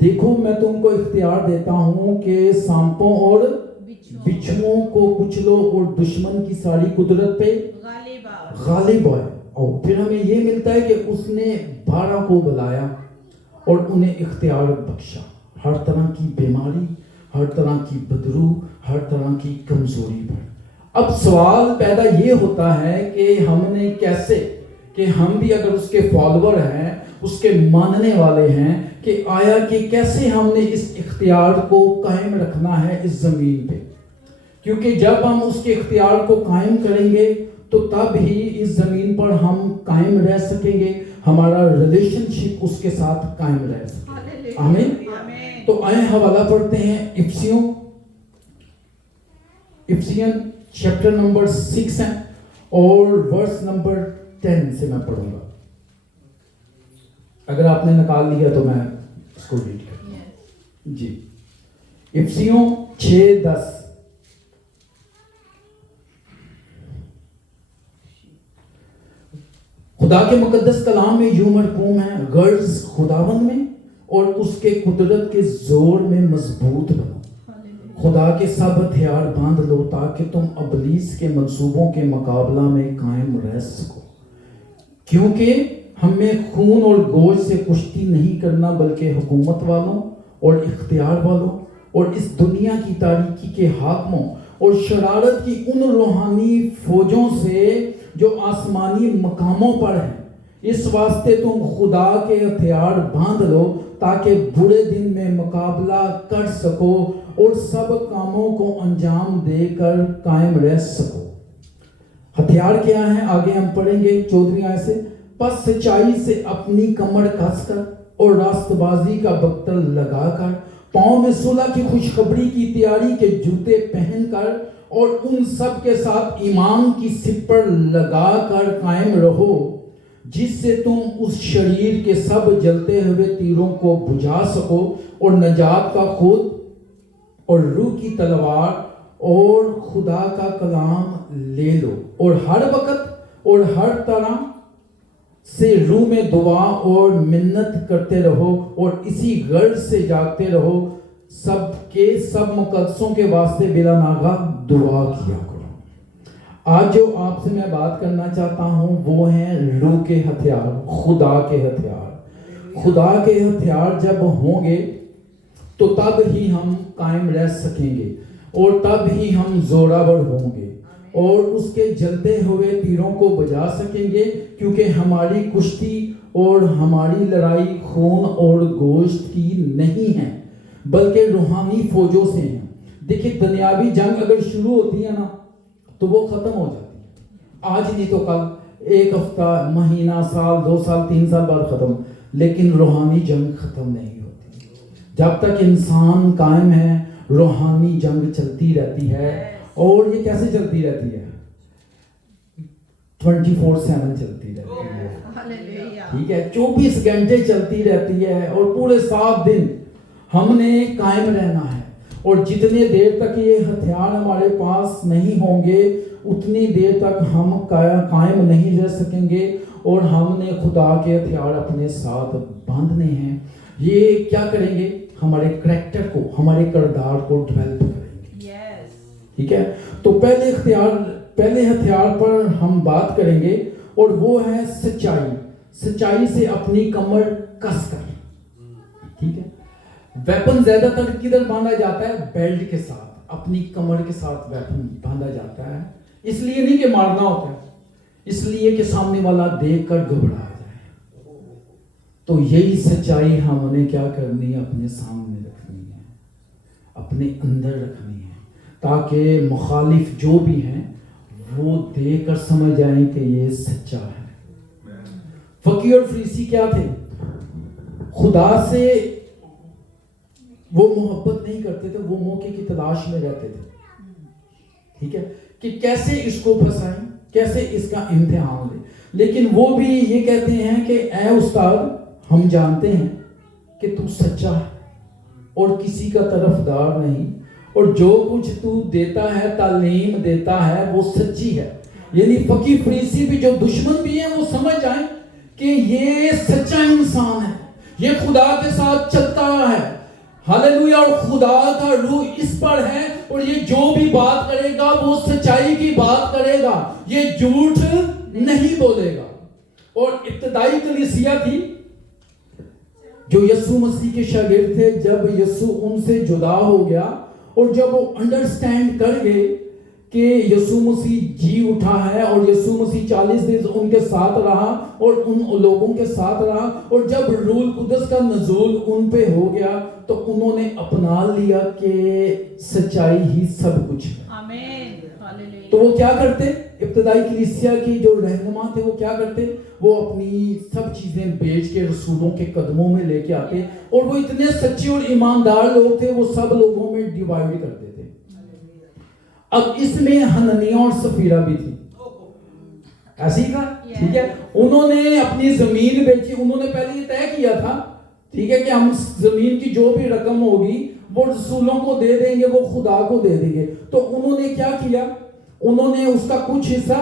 دیکھو میں تم کو اختیار دیتا ہوں کہ سانپوں اور بچھوؤں کو کچلو اور دشمن کی ساری قدرت پہ غالب آئے. اور پھر ہمیں یہ ملتا ہے کہ اس نے 12 کو بلایا اور انہیں اختیار بخشا ہر طرح کی بیماری, ہر طرح کی بدرو, ہر طرح کی کمزوری پر. اب سوال پیدا یہ ہوتا ہے کہ ہم نے کیسے, کہ ہم بھی اگر اس کے فالوور ہیں, اس کے ماننے والے ہیں, کہ آیا کہ کیسے ہم نے اس اختیار کو قائم رکھنا ہے اس زمین پہ. کیونکہ جب ہم اس کے اختیار کو قائم کریں گے تو تب ہی اس زمین پر ہم قائم رہ سکیں گے, ہمارا ریلیشن شپ اس کے ساتھ قائم رہ سکے گا. آمین. تو آئیں حوالہ پڑھتے ہیں افسین چیپٹر نمبر 6 ہے اور ورس نمبر 10 سے میں پڑھوں گا. اگر آپ نے نکال لیا تو میں اس کو ریڈ کروں گا. جی, افسیوں 6:10. خدا کے مقدس کلام میں یوں مرقوم ہے, غرض خداوند میں اور اس کے قدرت کے زور میں مضبوط بنو. خدا کے سب ہتھیار باندھ لو تاکہ تم ابلیس کے منصوبوں کے مقابلہ میں قائم رہ سکو. کیونکہ ہمیں خون اور گوشت سے کشتی نہیں کرنا, بلکہ حکومت والوں اور اختیار والوں اور اس دنیا کی تاریکی کے حاکموں اور شرارت کی ان روحانی فوجوں سے جو آسمانی مقاموں پر ہیں. اس واسطے تم خدا کے ہتھیار باندھ لو تاکہ برے دن میں مقابلہ کر سکو اور سب کاموں کو انجام دے کر قائم رہ سکو. ہتھیار کیا ہیں آگے ہم پڑھیں گے 14ویں آیت سے. پس سچائی سے اپنی کمر کس کر اور راست بازی کا بکتر لگا کر, پاؤں میں صلح کی خوشخبری کی تیاری کے جوتے پہن کر اور ان سب کے ساتھ ایمان کی سپر لگا کر قائم رہو, جس سے تم اس شریر کے سب جلتے ہوئے تیروں کو بجھا سکو اور نجات کا خود اور روح کی تلوار اور خدا کا کلام لے لو, اور ہر وقت اور ہر طرح سے روح میں دعا اور منت کرتے رہو اور اسی غرض سے جاگتے رہو, سب کے سب مقدسوں کے واسطے بلا ناغہ دعا کیا کرو. آج جو آپ سے میں بات کرنا چاہتا ہوں وہ ہیں روح کے ہتھیار, خدا کے ہتھیار. خدا کے ہتھیار جب ہوں گے تو تب ہی ہم قائم رہ سکیں گے اور تب ہی ہم زوراور ہوں گے اور اس کے جلتے ہوئے تیروں کو بجا سکیں گے, کیونکہ ہماری کشتی اور ہماری لڑائی خون اور گوشت کی نہیں ہے بلکہ روحانی فوجوں سے ہیں. دیکھیں دنیاوی جنگ اگر شروع ہوتی ہے نا تو وہ ختم ہو جاتی ہے, آج نہیں تو کل, ایک ہفتہ, مہینہ, سال, 2 سال, 3 سال بعد ختم. لیکن روحانی جنگ ختم نہیں ہوتی. جب تک انسان قائم ہے روحانی جنگ چلتی رہتی ہے. اور یہ کیسے چلتی رہتی ہے؟ 24/7 چلتی رہتی ہے. ٹھیک ہے, 24 گھنٹے چلتی رہتی ہے اور پورے 7 دن ہم نے قائم رہنا ہے. اور جتنے دیر تک یہ ہتھیار ہمارے پاس نہیں ہوں گے اتنی دیر تک ہم قائم نہیں رہ سکیں گے, اور ہم نے خدا کے ہتھیار اپنے ساتھ باندھنے ہیں. یہ کیا کریں گے؟ ہمارے کریکٹر کو, ہمارے کردار کو ڈیولپ کریں گے. ٹھیک ہے, تو پہلے ہتھیار پر ہم بات کریں گے اور وہ ہے سچائی. سچائی سے اپنی کمر کس کر. ٹھیک ہے, ویپن زیادہ تر کدھر باندھا جاتا ہے؟ بیلٹ کے ساتھ, اپنی کمر کے ساتھ ویپن باندھا جاتا ہے. اس لیے نہیں کہ مارنا ہوتا ہے, اس لیے کہ سامنے والا دیکھ کر گھبرا جائے. تو یہی سچائی ہم نے کیا کرنی ہے؟ اپنے سامنے رکھنی ہے, اپنے اندر رکھنی ہے, تاکہ مخالف جو بھی ہیں वो देखकर समझ जाएं कि ये सच्चा है। फकीर और फरीसी क्या थे? खुदा से वो मोहब्बत नहीं करते थे, वो मौके की तलाश में रहते थे, ठीक है, कि कैसे इसको फंसाएं, कैसे इसका इम्तिहान लें। लेकिन वो भी ये कहते हैं कि ऐ उस्ताद, हम जानते हैं कि तू सच्चा है और किसी का तरफदार नहीं, और जो कुछ तू देता है, तालीम देता है, वो सच्ची है। यानी फकीर फरीसी भी, जो दुश्मन भी है, वो समझ जाएं कि ये सच्चा इंसान है, ये खुदा के साथ चलता है, हालेलुया, और खुदा का रूह इस पर है, और ये जो भी बात करेगा वो सच्चाई की बात करेगा, ये झूठ नहीं बोलेगा। और इब्तदाई कलीसिया थी जो यीशु मसीह के शागिर्द थे, जब यीशु उनसे जुदा हो गया और जब वो अंडरस्टैंड कर गए कि यीशु मसीह जी उठा है, और यीशु मसीह 40 दिन उनके साथ रहा और उन लोगों के साथ रहा, और जब रूह कुदस का नज़ूल उन पे हो गया तो उन्होंने अपना लिया कि सच्चाई ही सब कुछ है। आमीन, हालेलुया। तो वो क्या करते? इब्तदाई कलीसिया की जो रहनुमा थे वो क्या करते? वो अपनी सब चीजें बेच के रसूलों के कदमों में लेके आते, और वो इतने सच्चे और ईमानदार लोग थे, वो सब लोगों में डिवाइड करते थे। अब इसमें हननिया और सफीरा भी थी, ऐसी था, ठीक है। उन्होंने अपनी जमीन बेची, उन्होंने पहले ये तय किया था, ठीक है, कि हम जमीन की जो भी रकम होगी वो रसूलों को दे देंगे, वो खुदा को दे देंगे। तो उन्होंने क्या किया? उन्होंने उसका कुछ हिस्सा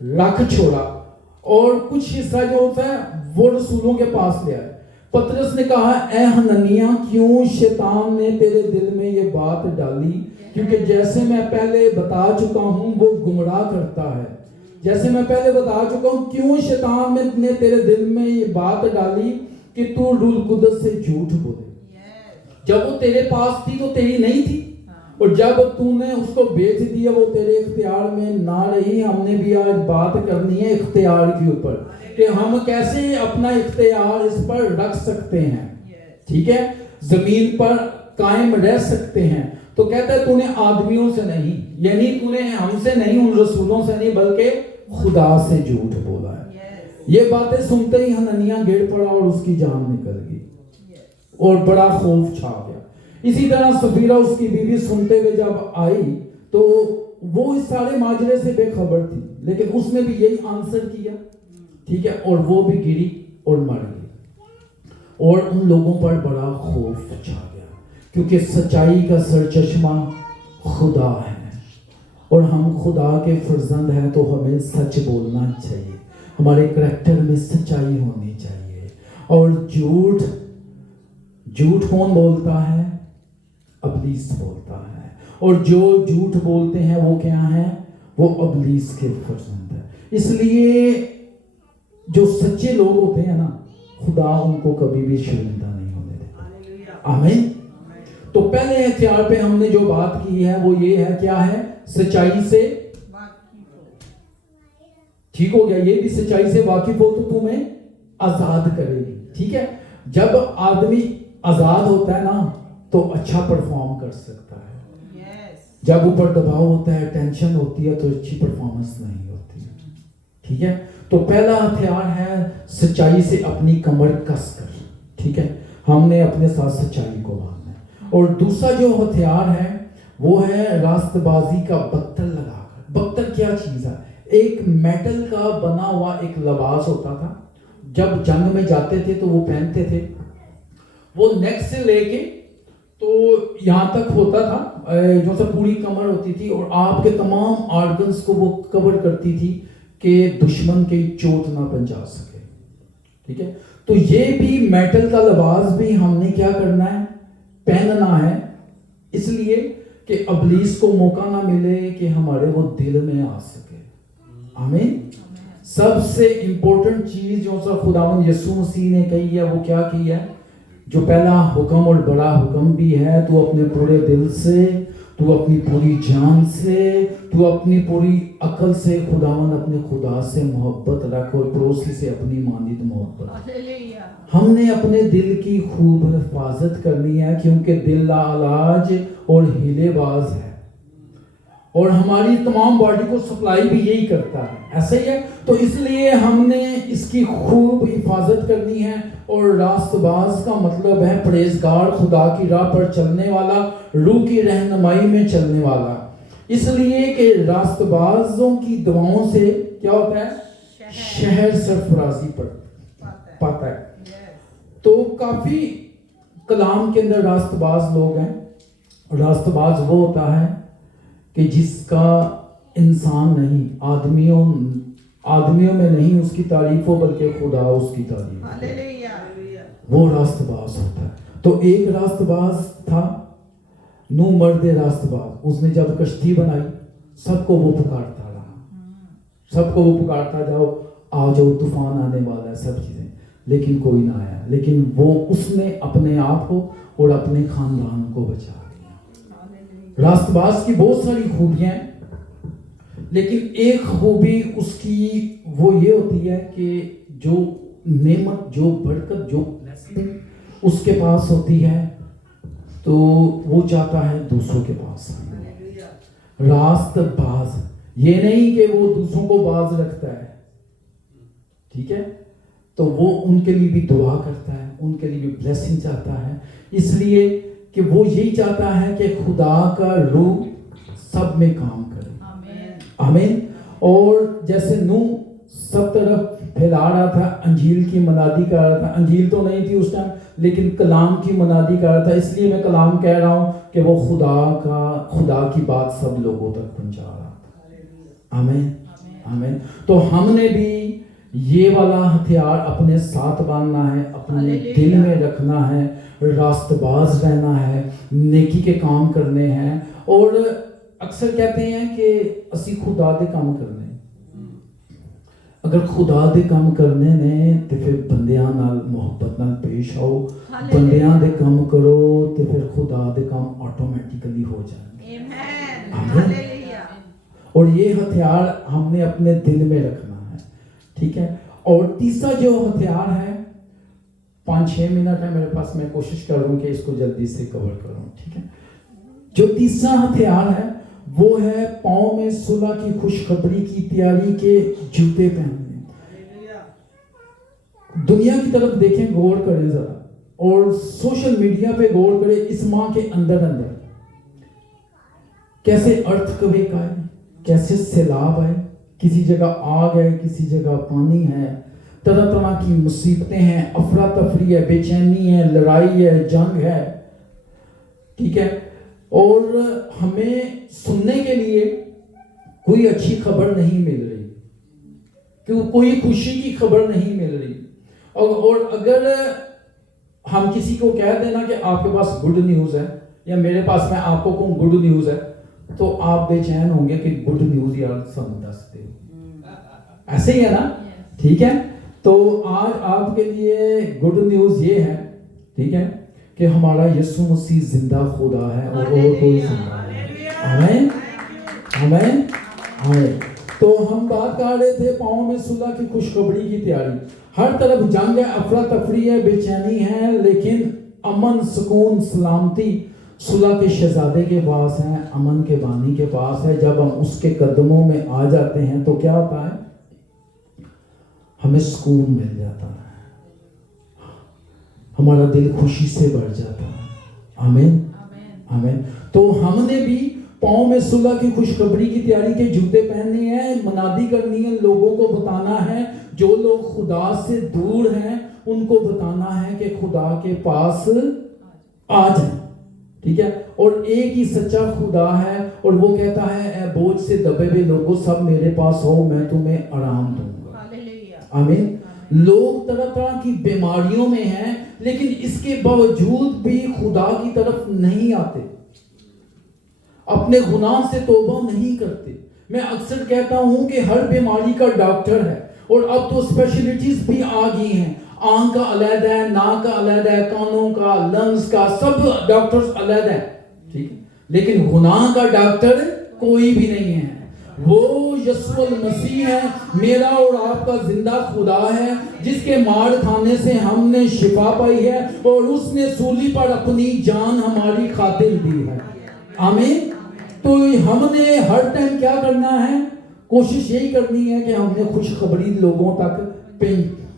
रख छोड़ा और कुछ हिस्सा जो होता है वो रसूलों के पास ले आए। पतरस ने कहा, ए हननिया, क्यों शैतान ने तेरे दिल में ये बात डाली? क्योंकि जैसे मैं पहले बता चुका हूं वो गुमराह करता है। जैसे मैं पहले बता चुका हूं, क्यों शैतान ने तेरे दिल में ये बात डाली कि तू रूह कुदस से झूठ बोले। जब वो तेरे पास थी तो तेरी नहीं थी, और जब तूने उसको बेच दिया वो तेरे इख्तियार में ना रही। हमने भी आज बात करनी है इख्तियार के ऊपर, कि हम कैसे अपना इख्तियार इस पर रख सकते हैं, ठीक है, जमीन पर कायम रह सकते हैं। तो कहता है तूने आदमियों से नहीं, यानी तूने हमसे नहीं, उन रसूलों से नहीं, बल्कि खुदा से झूठ बोला है। ये बातें सुनते ही हननिया गिर पड़ा और उसकी जान निकल गई और बड़ा खौफ छा गया। इसी तरह सफीरा उसकी बीवी सुनते हुए जब आई तो वो इस सारे माजरे से बेखबर थी, लेकिन उसने भी यही आंसर किया, ठीक है, और वो भी गिरी और मर गई। और उन लोगों पर बड़ा खौफ छा गया, क्योंकि सच्चाई का सरचश्मा खुदा है, और हम खुदा के फर्जंद हैं, तो हमें सच बोलना चाहिए, हमारे करैक्टर में सच्चाई होनी चाहिए। और झूठ कौन बोलता है? अबलीस बोलता है, और जो झूठ बोलते हैं वो क्या है? वो अबलीस के फर्जंद है। इसलिए जो सच्चे लोग होते हैं ना, खुदा उनको कभी भी शर्मिंदा नहीं होने देता। आमीन। तो पहले हथियार पे हमने जो बात की है वो ये है, क्या है? सच्चाई से ठीक हो गया, ये भी सच्चाई से वाकिफ हो तो तुम्हें आजाद करेगी, ठीक है। जब आदमी आजाद होता है ना तो अच्छा परफॉर्म कर सकता है। जब ऊपर दबाव होता है, टेंशन होती है, तो अच्छी परफॉर्मेंस नहीं होती, ठीक है। तो पहला हथियार है सच्चाई से अपनी कमर कस कर, ठीक है, हमने अपने साथ सच्चाई को बांधना है। और दूसरा जो हथियार है वो है रास्तबाजी का बख्तर लगाकर। बख्तर क्या चीज है? एक मेटल का बना हुआ एक लिबास होता था, जब जंग में जाते थे तो वो पहनते थे, वो नेक से लेके तो यहाँ तक होता था, जो सा पूरी कमर होती थी, और आपके तमाम ऑर्गन्स को वो कवर करती थी कि दुश्मन की चोट ना पहुंचा सके, ठीक है। तो ये भी मेटल का लिबास भी हमने क्या करना है? पहनना है, इसलिए कि अबलीस को मौका ना मिले कि हमारे वो दिल में आ सके। आमीन। सबसे इंपॉर्टेंट चीज जो सा खुदावंद यीशु मसीह ने कही है वो क्या की है? जो पहला हुक्म और बड़ा हुक्म भी है, तू अपने पूरे दिल से, तू अपनी पूरी जान से, तू अपनी पूरी अकल से खुदावंद अपने खुदा से मोहब्बत रख, और पड़ोसी से अपनी मानद मोहब्बत। हमने अपने दिल की खूब हिफाजत करनी है, क्योंकि दिल लालाज और हिलेबाज है, اور ہماری تمام باڈی کو سپلائی بھی یہی کرتا ہے. ایسا ہی ہے. تو اس لیے ہم نے اس کی خوب حفاظت کرنی ہے. اور راست باز کا مطلب ہے پرہیزگار، خدا کی راہ پر چلنے والا، روح کی رہنمائی میں چلنے والا. اس لیے کہ راست بازوں کی دعاؤں سے کیا ہوتا ہے؟ شہر سرفرازی پاتا ہے. تو کافی کلام کے اندر راست باز لوگ ہیں. راست باز وہ ہوتا ہے کہ جس کا انسان نہیں، آدمیوں میں نہیں اس کی تعریف ہو، بلکہ خدا اس کی تعریف ہو، وہ راست باز ہوتا ہے. تو ایک راست باز تھا، نو مرد راست باز. اس نے جب کشتی بنائی سب کو وہ پکارتا رہا، سب کو وہ پکارتا، جاؤ آ جاؤ طوفان آنے والا ہے، سب چیزیں، لیکن کوئی نہ آیا. لیکن اس نے اپنے آپ کو اور اپنے خاندان کو بچا لیا. راست باز کی بہت ساری خوبیاں ہیں، لیکن ایک خوبی اس کی وہ یہ ہوتی ہے کہ جو نعمت، جو برکت، جو اس کے پاس ہوتی ہے تو وہ چاہتا ہے دوسروں کے پاس. راست باز یہ نہیں کہ وہ دوسروں کو باز رکھتا ہے، ٹھیک ہے، تو وہ ان کے لیے بھی دعا کرتا ہے، ان کے لیے بھی بلیسنگ چاہتا ہے. اس لیے کہ وہ یہی چاہتا ہے کہ خدا کا روح سب میں کام کرے. آمین. اور جیسے نوح سب طرف پھیلا رہا تھا، انجیل کی منادی کر رہا تھا. انجیل تو نہیں تھی اس ٹائم، لیکن کلام کی منادی کر رہا تھا. اس لیے میں کلام کہہ رہا ہوں کہ وہ خدا کی بات سب لوگوں تک پہنچا رہا تھا. آمین. آمین. تو ہم نے بھی یہ والا ہتھیار اپنے ساتھ باندھنا ہے، اپنے دل میں رکھنا ہے، راست باز رہنا ہے، نیکی کے کام کرنے ہیں. اور اکثر کہتے ہیں کہ اسی خدا دے کام کرنے. اگر خدا دے کام کرنے نے تو پھر بندیاں نال محبت نال پیش آؤ، بندیاں دے کام کرو تو پھر خدا دے کام آٹومیٹیکلی ہو جائیں. اور یہ ہتھیار ہم نے اپنے دل میں رکھنا ہے، ٹھیک ہے. اور تیسرا جو ہتھیار ہے، 5-6 منٹ ہے میرے پاس، میں کوشش کر رہا ہوں کہ اس کو جلدی سے کور کروں، ٹھیک ہے. جو تیسرا ہتھیار ہے وہ ہے پاؤں میں صلح کی خوشخبری کی تیاری کے جوتے پہننے. دنیا کی طرف دیکھیں، غور کریں ذرا، اور سوشل میڈیا پہ غور کریں. اس ماہ کے اندر کیسے ارتھ کویک آئے، کیسے سیلاب آئے، کسی جگہ آگ ہے، کسی جگہ پانی ہے، طرح طرح کی مصیبتیں ہیں، افراتفری ہے، بے چینی ہے، لڑائی ہے، جنگ ہے، ٹھیک ہے. اور ہمیں سننے کے لیے کوئی اچھی خبر نہیں مل رہی، کہ کوئی خوشی کی خبر نہیں مل رہی. اور اگر ہم کسی کو کہہ دینا کہ آپ کے پاس گڈ نیوز ہے، یا میرے پاس میں آپ کو کہوں گڈ نیوز ہے، تو آپ بے چین ہوں گے کہ گڈ نیوز یار سن دس دے. ایسے ہی ہے نا، ٹھیک ہے. تو آج آپ کے لیے گڈ نیوز یہ ہے، ٹھیک ہے، کہ ہمارا یسوع مسیح زندہ خدا ہے اور کوئی زندہ نہیں. آمین. آمین. آمین. تو ہم بات کر رہے تھے پاؤں میں صلح کی خوشخبری کی تیاری. ہر طرف جنگ ہے، افراتفری ہے، بے چینی ہے، لیکن امن، سکون، سلامتی صلح کے شہزادے کے پاس ہے، امن کے بانی کے پاس ہے. جب ہم اس کے قدموں میں آ جاتے ہیں تو کیا ہوتا ہے؟ ہمیں سکون مل جاتا ہے، ہمارا دل خوشی سے بھر جاتا ہے. آمین. آمین. تو ہم نے بھی پاؤں میں صلح کی خوشخبری کی تیاری کے جوتے پہننے ہیں، منادی کرنی ہے، لوگوں کو بتانا ہے، جو لوگ خدا سے دور ہیں ان کو بتانا ہے کہ خدا کے پاس آ جائیں، ٹھیک ہے. اور ایک ہی سچا خدا ہے، اور وہ کہتا ہے اے بوجھ سے دبے ہوئے لوگوں سب میرے پاس آؤ، میں تمہیں آرام دوں گا. آمین. لوگ طرح طرح کی بیماریوں میں ہیں، لیکن اس کے باوجود بھی خدا کی طرف نہیں آتے، اپنے گناہ سے توبہ نہیں کرتے. میں اکثر کہتا ہوں کہ ہر بیماری کا ڈاکٹر ہے، اور اب تو اسپیشلٹیز بھی آ گئی ہیں. آنکھ کا علیحدہ ہے، ناک کا علیحدہ ہے، کانوں کا، لنگز کا، سب ڈاکٹرز علیحدہ ہے، ٹھیک ہے. لیکن گناہ کا ڈاکٹر کوئی بھی نہیں ہے. وہ یسوع المسیح ہے، میرا اور آپ کا زندہ خدا ہے، جس کے مار کھانے سے ہم نے شفا پائی ہے، اور اس نے سولی پر اپنی جان ہماری خاطر دی ہے. آمین. तो हमने हर टाइम क्या करना है, कोशिश यही करनी है कि हमने खुशखबरी लोगों तक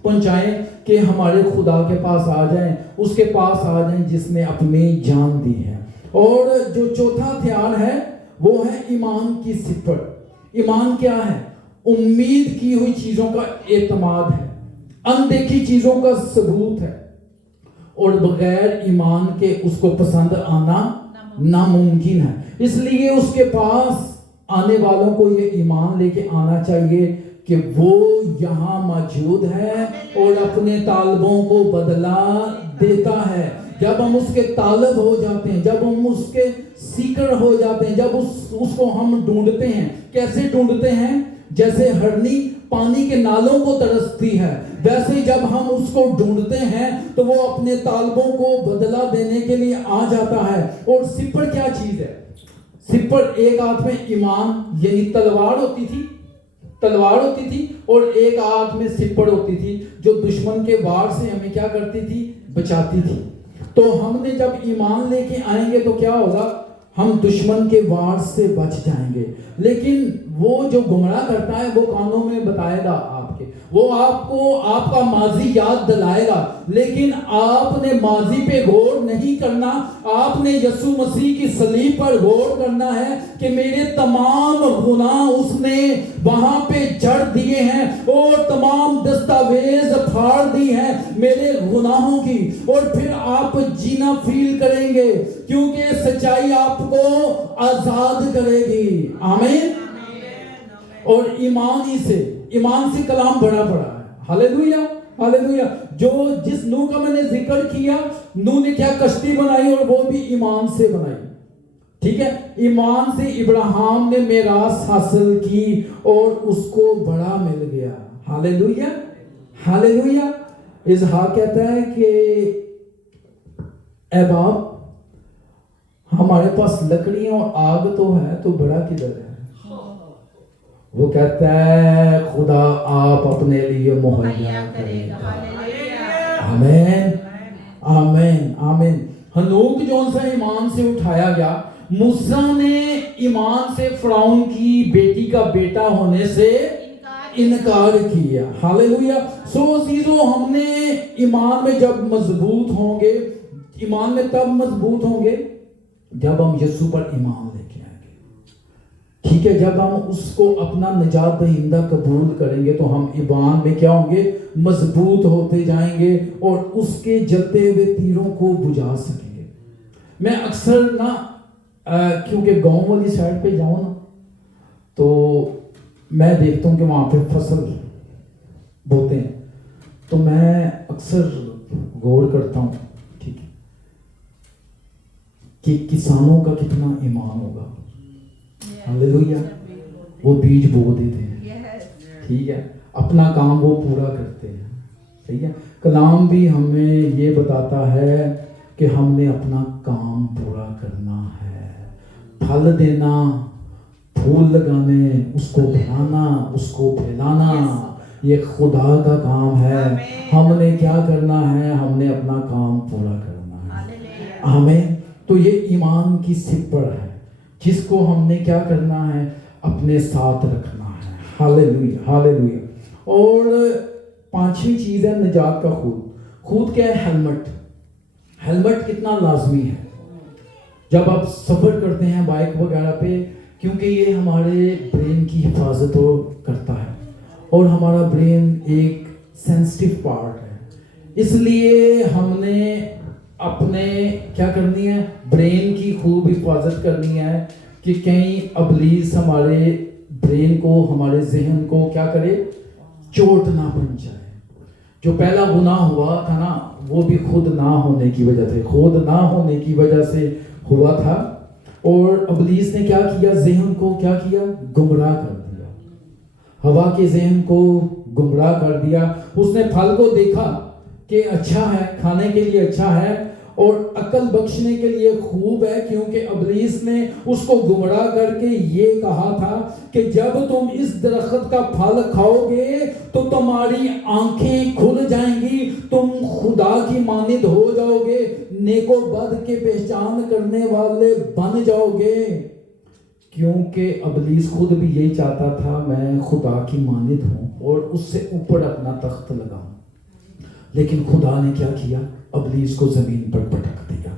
पहुंचाएं कि हमारे खुदा के पास आ जाएं, उसके पास आ जाएं जिसने अपनी जान दी है। और जो चौथा हथियार है वो है ईमान की सिपट। ईमान क्या है? उम्मीद की हुई चीजों का एतमाद है, अनदेखी चीजों का सबूत है, और बगैर ईमान के उसको पसंद आना नामुमकिन है। इसलिए उसके पास आने वालों को ये ईमान लेके आना चाहिए कि वो यहाँ मौजूद है और अपने तालबों को बदला देता है। जब हम उसके तालब हो जाते हैं, जब हम उसके सीकर हो जाते हैं, जब उसको हम ढूंढते हैं, कैसे ढूंढते हैं? जैसे हरनी पानी के नालों को तरसती है, वैसे ही जब हम उसको ढूंढते हैं तो वो अपने तालबों को बदला देने के लिए आ जाता है। और सिपर क्या चीज है? सिपर एक हाथ में ईमान यानी तलवार होती थी और एक हाथ में सिपर होती थी जो दुश्मन के वार से हमें क्या करती थी? बचाती थी। तो हमने जब ईमान लेके आएंगे तो क्या होगा? हम दुश्मन के वार से बच जाएंगे। लेकिन वो जो गुमराह करता है वो कानों में बताएगा आपके, वो आपको आपका माजी याद दिलाएगा, लेकिन आपने माजी पे गौर नहीं करना। आपने यीशु मसीह की सलीब पर गौर करना है कि मेरे तमाम गुनाह उसने वहां पे जड़ दिए हैं और तमाम दस्तावेज फाड़ दी हैं मेरे गुनाहों की। और फिर आप जीना फील करेंगे क्योंकि सच्चाई आपको आजाद करेगी। आमीन। और ईमान से कलाम भरा पड़ा है। Hallelujah, hallelujah. जो जिस नूह का मैंने जिक्र किया, नूह ने क्या कश्ती बनाई और वो भी ईमान से बनाई। ठीक है, ईमान से इब्राहिम ने मेरास हासिल की और उसको बड़ा मिल गया। Hallelujah, hallelujah. इसहाक कहता है कि ऐ बाप, हमारे पास लकड़ियां और आग तो है, तो बड़ा किधर है? वो कहता है खुदा आप अपने लिए मुहैया करेगा। आमीन, आमीन, आमीन। हनोक जो सा ईमान से उठाया गया, मूसा ने ईमान से फिरौन की बेटी का बेटा होने से इनकार किया। हालेलुया। सो अजीजों, हमने ईमान में जब मजबूत होंगे, ईमान में तब मजबूत होंगे जब हम यीशु पर ईमान लेके आएंगे। ठीक है, जब हम उसको अपना निजात दहिंदा कबूल करेंगे तो हम ईमान में क्या होंगे? मजबूत होते जाएंगे और उसके जलते हुए तीरों को बुझा सकेंगे। मैं अक्सर ना क्योंकि गांव वाली साइड पे जाऊं ना, तो मैं देखता हूं कि वहां पे फसल बोते हैं, तो मैं अक्सर गौर करता हूं, ठीक है, कि किसानों का कितना ईमान होगा। हालेलुया। वो बीज बो देते हैं, ठीक है, अपना काम वो पूरा करते हैं। ठीक है, कलाम भी हमें ये बताता है कि हमने अपना काम पूरा करना है, फल देना, फूल लगाने, उसको बढ़ाना, उसको फैलाना, ये खुदा का काम है। हमने क्या करना है? हमने अपना काम पूरा करना है। आमीन। तो ये ईमान की सिपर है जिसको हमने क्या करना है? अपने साथ रखना है। Hallelujah, hallelujah. और पांचवी चीज है निजात का खूद। खूद क्या है? हेलमेट। हेलमेट कितना लाजमी है जब आप सफर करते हैं बाइक वगैरह पे, क्योंकि ये हमारे ब्रेन की हिफाजत करता है और हमारा ब्रेन एक सेंसिटिव पार्ट है। इसलिए हमने अपने क्या करनी है? ब्रेन की खूब हिफाजत करनी है कि कहीं अबलीस हमारे ब्रेन को, हमारे जहन को क्या करे? चोट ना पहुंचाए। जो पहला गुनाह हुआ था ना, वो भी खुद ना होने की वजह से, खुद ना होने की वजह से हुआ था। और अबलीस ने क्या किया? जहन को क्या किया? गुमराह कर दिया। हवा के जहन को गुमराह कर दिया। उसने फल को देखा कि अच्छा है, खाने के लिए अच्छा है और अकल बख्शने के लिए खूब है, क्योंकि अबलीस ने उसको गुमराह करके ये कहा था कि जब तुम इस दरख्त का फल खाओगे तो तुम्हारी आंखें खुल जाएंगी, तुम खुदा की मानिंद हो जाओगे, नेको बद के पहचान करने वाले बन जाओगे। کیونکہ ابلیس خود بھی یہی چاہتا تھا میں خدا کی مانند ہوں اور اس سے اوپر اپنا تخت لگاؤں، لیکن خدا نے کیا کیا؟ ابلیس کو زمین پر پٹک دیا۔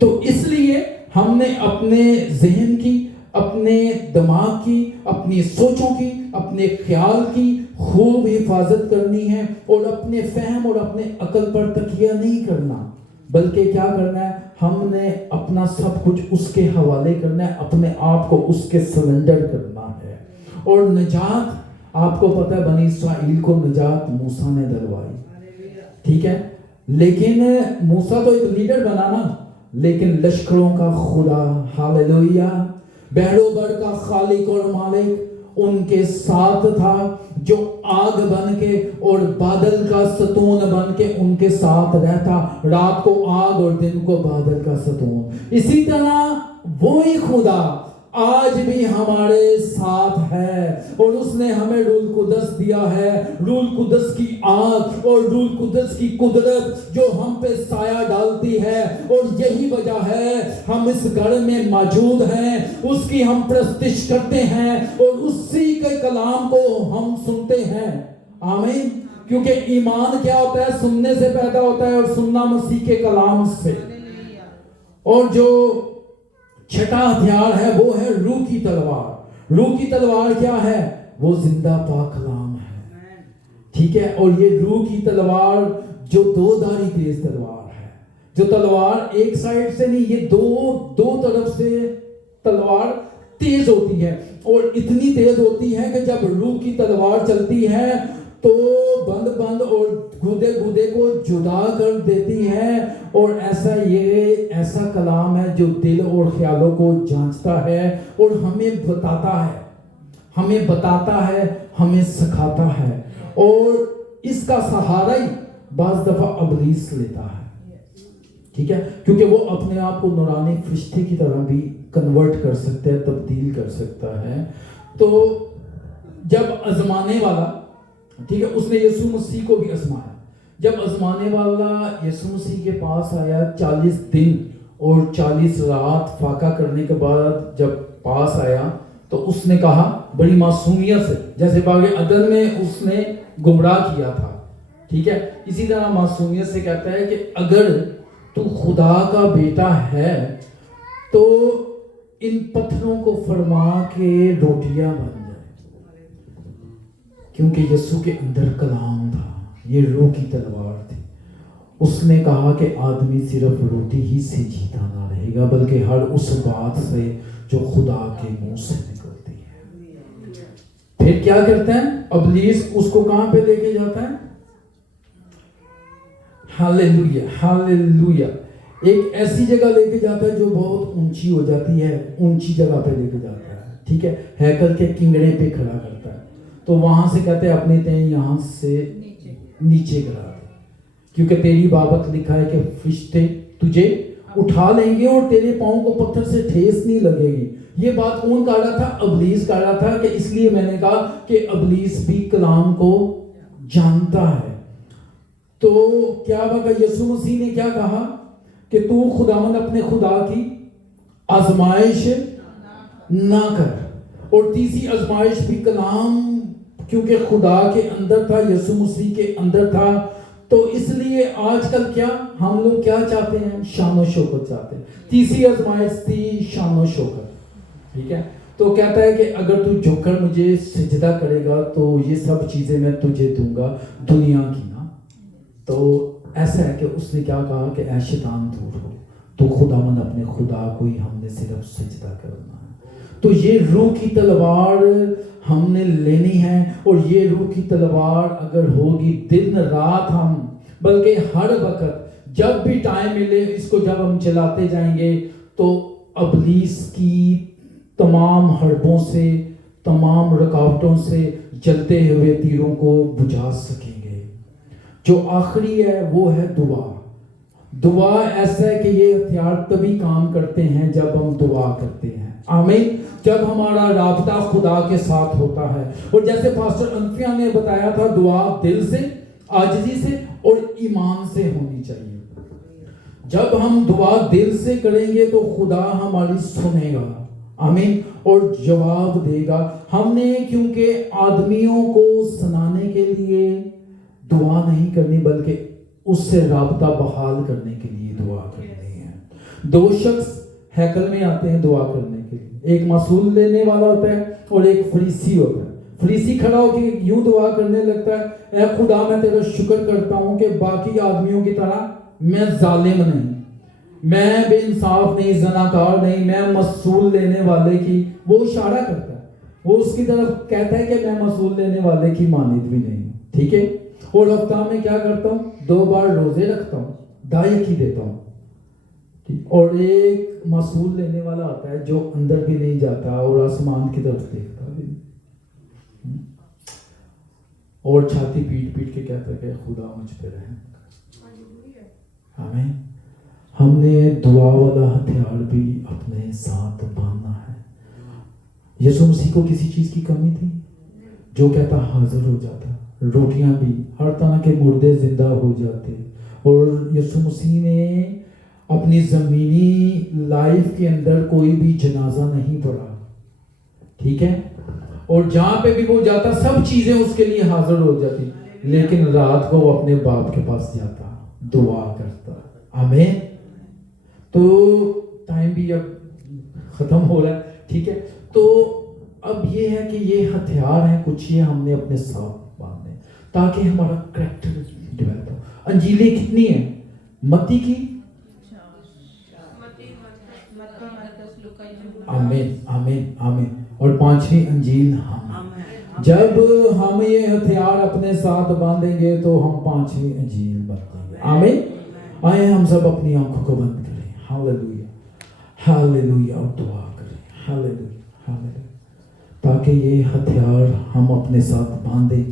تو اس لیے ہم نے اپنے ذہن کی، اپنے دماغ کی، اپنی سوچوں کی، اپنے خیال کی خوب حفاظت کرنی ہے، اور اپنے فہم اور اپنے عقل پر تکیہ نہیں کرنا، بلکہ کیا کرنا ہے؟ ہم نے اپنا سب کچھ اس کے حوالے کرنا ہے، اپنے آپ کو اس کے سرنڈر کرنا ہے۔ اور نجات، آپ کو پتہ ہے بنی اسرائیل کو نجات موسیٰ نے دلوائی، ٹھیک ہے، لیکن موسیٰ تو ایک لیڈر بنا نا، لیکن لشکروں کا خدا، ہاللویہ، بحر و بر کا خالق اور مالک ان کے ساتھ تھا، جو آگ بن کے اور بادل کا ستون بن کے ان کے ساتھ رہتا، رات کو آگ اور دن کو بادل کا ستون۔ اسی طرح وہی خدا آج بھی ہمارے ساتھ ہے، اور اس نے ہمیں روح القدس دیا ہے، روح القدس کی آگ اور روح القدس کی قدرت جو ہم پہ سایہ ڈالتی ہے، اور یہی وجہ ہے ہم اس گھر میں موجود ہیں، اس کی ہم پرستش کرتے ہیں اور اسی کے کلام کو ہم سنتے ہیں۔ آمین۔ کیونکہ ایمان کیا ہوتا ہے؟ سننے سے پیدا ہوتا ہے، اور سننا مسیح کے کلام سے۔ اور جو چھٹا ہتھیار ہے وہ ہے روح کی تلوار۔ روح کی تلوار کیا ہے؟ وہ زندہ پاک کلام ہے، ٹھیک ہے۔ اور یہ روح کی تلوار جو دو دھاری تیز تلوار ہے، جو تلوار ایک سائیڈ سے نہیں، یہ دو طرف سے تلوار تیز ہوتی ہے، اور اتنی تیز ہوتی ہے کہ جب روح کی تلوار چلتی ہے تو بند اور گودے کو جدا کر دیتی ہے، اور یہ ایسا کلام ہے جو دل اور خیالوں کو جانچتا ہے، اور ہمیں بتاتا ہے، ہمیں سکھاتا ہے، اور اس کا سہارا ہی بعض دفعہ ابلیس لیتا ہے، ٹھیک ہے، کیونکہ وہ اپنے آپ کو نورانی فرشتے کی طرح بھی کنورٹ کر سکتا ہے، تبدیل کر سکتا ہے۔ تو جب آزمانے والا، ٹھیک ہے، اس نے یسوع مسیح کو بھی آزمایا۔ جب آزمانے والا یسوع مسیح کے پاس آیا 40 دن اور 40 رات فاقہ کرنے کے بعد جب پاس آیا تو اس نے کہا بڑی معصومیت سے، جیسے باغ عدن میں اس نے گمراہ کیا تھا، ٹھیک ہے، اسی طرح معصومیت سے کہتا ہے کہ اگر تو خدا کا بیٹا ہے تو ان پتھروں کو فرما کے روٹیاں بن جائے، کیونکہ یسوع کے اندر کلام تھا، یہ روح کی تلوار تھی۔ اس نے کہا کہ آدمی صرف روٹی ہی سے جیتا نہ رہے گا، بلکہ ہر اس بات سے جو خدا کے منہ سے نکلتی ہے۔ پھر کیا کرتا ہے ابلیس؟ اس کو کہاں پہ لے کے جاتا ہے؟ ہاللویہ، ہاللویہ، ایک ایسی جگہ لے کے جاتا ہے جو بہت اونچی ہو جاتی ہے، اونچی جگہ پہ لے کے جاتا ہے، ٹھیک ہے، ہیکل کے کنگڑے پہ کھڑا کرتا ہے، تو وہاں سے کہتے ہیں اپنے تین یہاں سے نیچے گرا دے، کیونکہ تیری بابت لکھا ہے کہ فرشتے تجھے اٹھا لیں گے اور تیرے پاؤں کو پتھر سے ٹھیس نہیں لگے گی۔ یہ بات کون کہہ رہا تھا؟ ابلیس کہہ رہا تھا، کہ اس لیے میں نے کہا کہ ابلیس بھی کلام کو جانتا ہے۔ تو کیا بقا یسوع مسیح نے کیا کہا کہ تو خداوند اپنے خدا کی آزمائش نہ کر، اور تیسری آزمائش بھی کلام، کیونکہ خدا کے اندر تھا، یسوع مسیح کے اندر تھا۔ تو اس لیے آج کل کیا ہم لوگ کیا چاہتے ہیں؟ شان و شوکت چاہتے ہیں۔ تیسری آزمائش تھی شان و شوکت، ٹھیک ہے، تو کہتا ہے کہ اگر تو جھک کر مجھے سجدہ کرے گا تو یہ سب چیزیں میں تجھے دوں گا دنیا کی نا۔ تو ایسا ہے کہ اس نے کیا کہا کہ اے شیطان دور ہو، تو خداوند اپنے خدا کو ہی ہم نے صرف سجدہ کرنا ہے۔ تو یہ روح کی تلوار ہم نے لینی ہے، اور یہ روح کی تلوار اگر ہوگی دن رات ہم، بلکہ ہر وقت جب بھی ٹائم ملے اس کو جب ہم چلاتے جائیں گے تو ابلیس کی تمام حربوں سے، تمام رکاوٹوں سے جلتے ہوئے تیروں کو بجھا سکیں گے۔ جو آخری ہے وہ ہے دعا۔ دعا ایسا ہے کہ یہ ہتھیار تبھی کام کرتے ہیں جب ہم دعا کرتے ہیں، آمین، جب ہمارا رابطہ خدا کے ساتھ ہوتا ہے۔ اور جیسے پاسٹر انفیا نے بتایا تھا، دعا دل سے، عاجزی سے اور ایمان سے ہونی چاہیے۔ جب ہم دعا دل سے کریں گے تو خدا ہماری سنے گا، आमीन। और जवाब देगा। हमने क्योंकि आदमियों को सुनाने के लिए दुआ नहीं करनी, बल्कि उससे राबता बहाल करने के लिए दुआ करनी है। दो शख्स हैकल में आते हैं दुआ करने के लिए, एक मसूल लेने वाला होता है और एक फरीसी होता है। फरीसी खड़ा होकर यूं दुआ करने लगता है, ऐ खुदा मैं तेरा शुक्र करता हूं कि बाकी आदमियों की तरह मैं जालिम नहीं, मैं बेइंसाफ नहीं, ज़नाकार नहीं, मैं मसूल लेने वाले की, वो इशारा करता है, वो उसकी तरफ कहता है कि मैं मसूल लेने वाले की मानिद भी नहीं हूं, ठीक है। और हफ्ता में क्या करता हूँ, 2 बार रोजे रखता हूँ, दायक ही देता हूँ, ठीक। और एक मसूल लेने वाला आता है जो अंदर भी नहीं जाता और आसमान की तरफ देखता भी नहीं, और छाती पीट पीट के कहता है कि खुदा मुझ पे रहम कर। आमीन। हमने दुआ वाला हथियार भी अपने साथ बांधना है। यीशु मसीह को किसी चीज की कमी थी, जो कहता हाजिर हो जाता, रोटियां भी, हर तरह के मुर्दे जिंदा हो जाते। और यीशु मसीह ने अपनी जमीनी लाइफ के अंदर कोई भी जनाजा नहीं पढ़ा, ठीक है। और जहां पे भी वो जाता सब चीजें उसके लिए हाजिर हो जाती, लेकिन रात को वो अपने बाप के पास जाता, दुआ करता। आमीन। तो टाइम भी अब खत्म हो रहा है, ठीक है। तो अब ये है कि ये हथियार हैं कुछ, ये हमने अपने साथ बांधने ताकि हमारा कैरेक्टर डेवलप हो। अंजीलें कितनी है मत्ती की? आमीन आमीन आमीन। और 5वीं अंजील हम। जब हम ये हथियार अपने साथ बांधेंगे तो हम 5वीं अंजील बांधेंगे। आमीन। आए हम सब अपनी आंखों को बंद करें, हालेलुया हालेलुया, और दुआ करें, हालेलुया हालेलुया, ताकि ये हथियार हम अपने साथ बांधें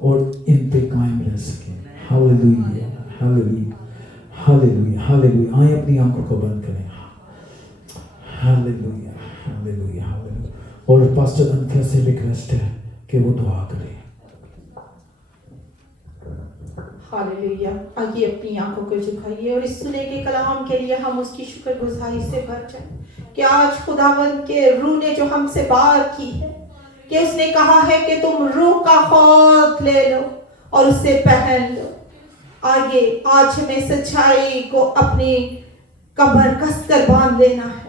और इन पे कायम रह सकें। Hallelujah hallelujah hallelujah hallelujah. आए अपनी आंखों को बंद करें, हालेलुया हालेलुया हालेलुया। और पास्टर अनफिया से रिक्वेस्ट है कि वो दुआ करें। हालेलुया। आइए अपनी आंखों को झुकाइए और इस सुने के कलाम के लिए हम उसकी शुक्रगुजारी से भर जाएं कि आज खुदावंद के रूह ने जो हमसे बात की है, कि उसने कहा है कि तुम रूह का खौफ ले लो और उसे पहन लो। आगे आज हमें सच्चाई को अपनी कमर कसकर बांध लेना है,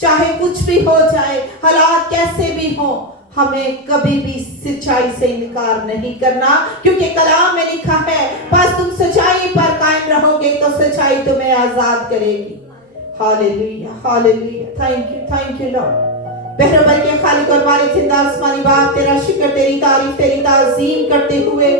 चाहे कुछ भी हो जाए, हालात कैसे भी हो, हमें कभी भी सच्चाई से इनकार नहीं करना, क्योंकि कलाम में लिखा है बस तुम सच्चाई पर कायम रहोगे तो सच्चाई तुम्हें आजाद करेगी। Hallelujah hallelujah. Thank you Lord. बहरबल के खालिक और मालिक जिंदा आसमानी बाप, तेरा शुक्र, तेरी तारीफ, तेरी ताज़ीम करते हुए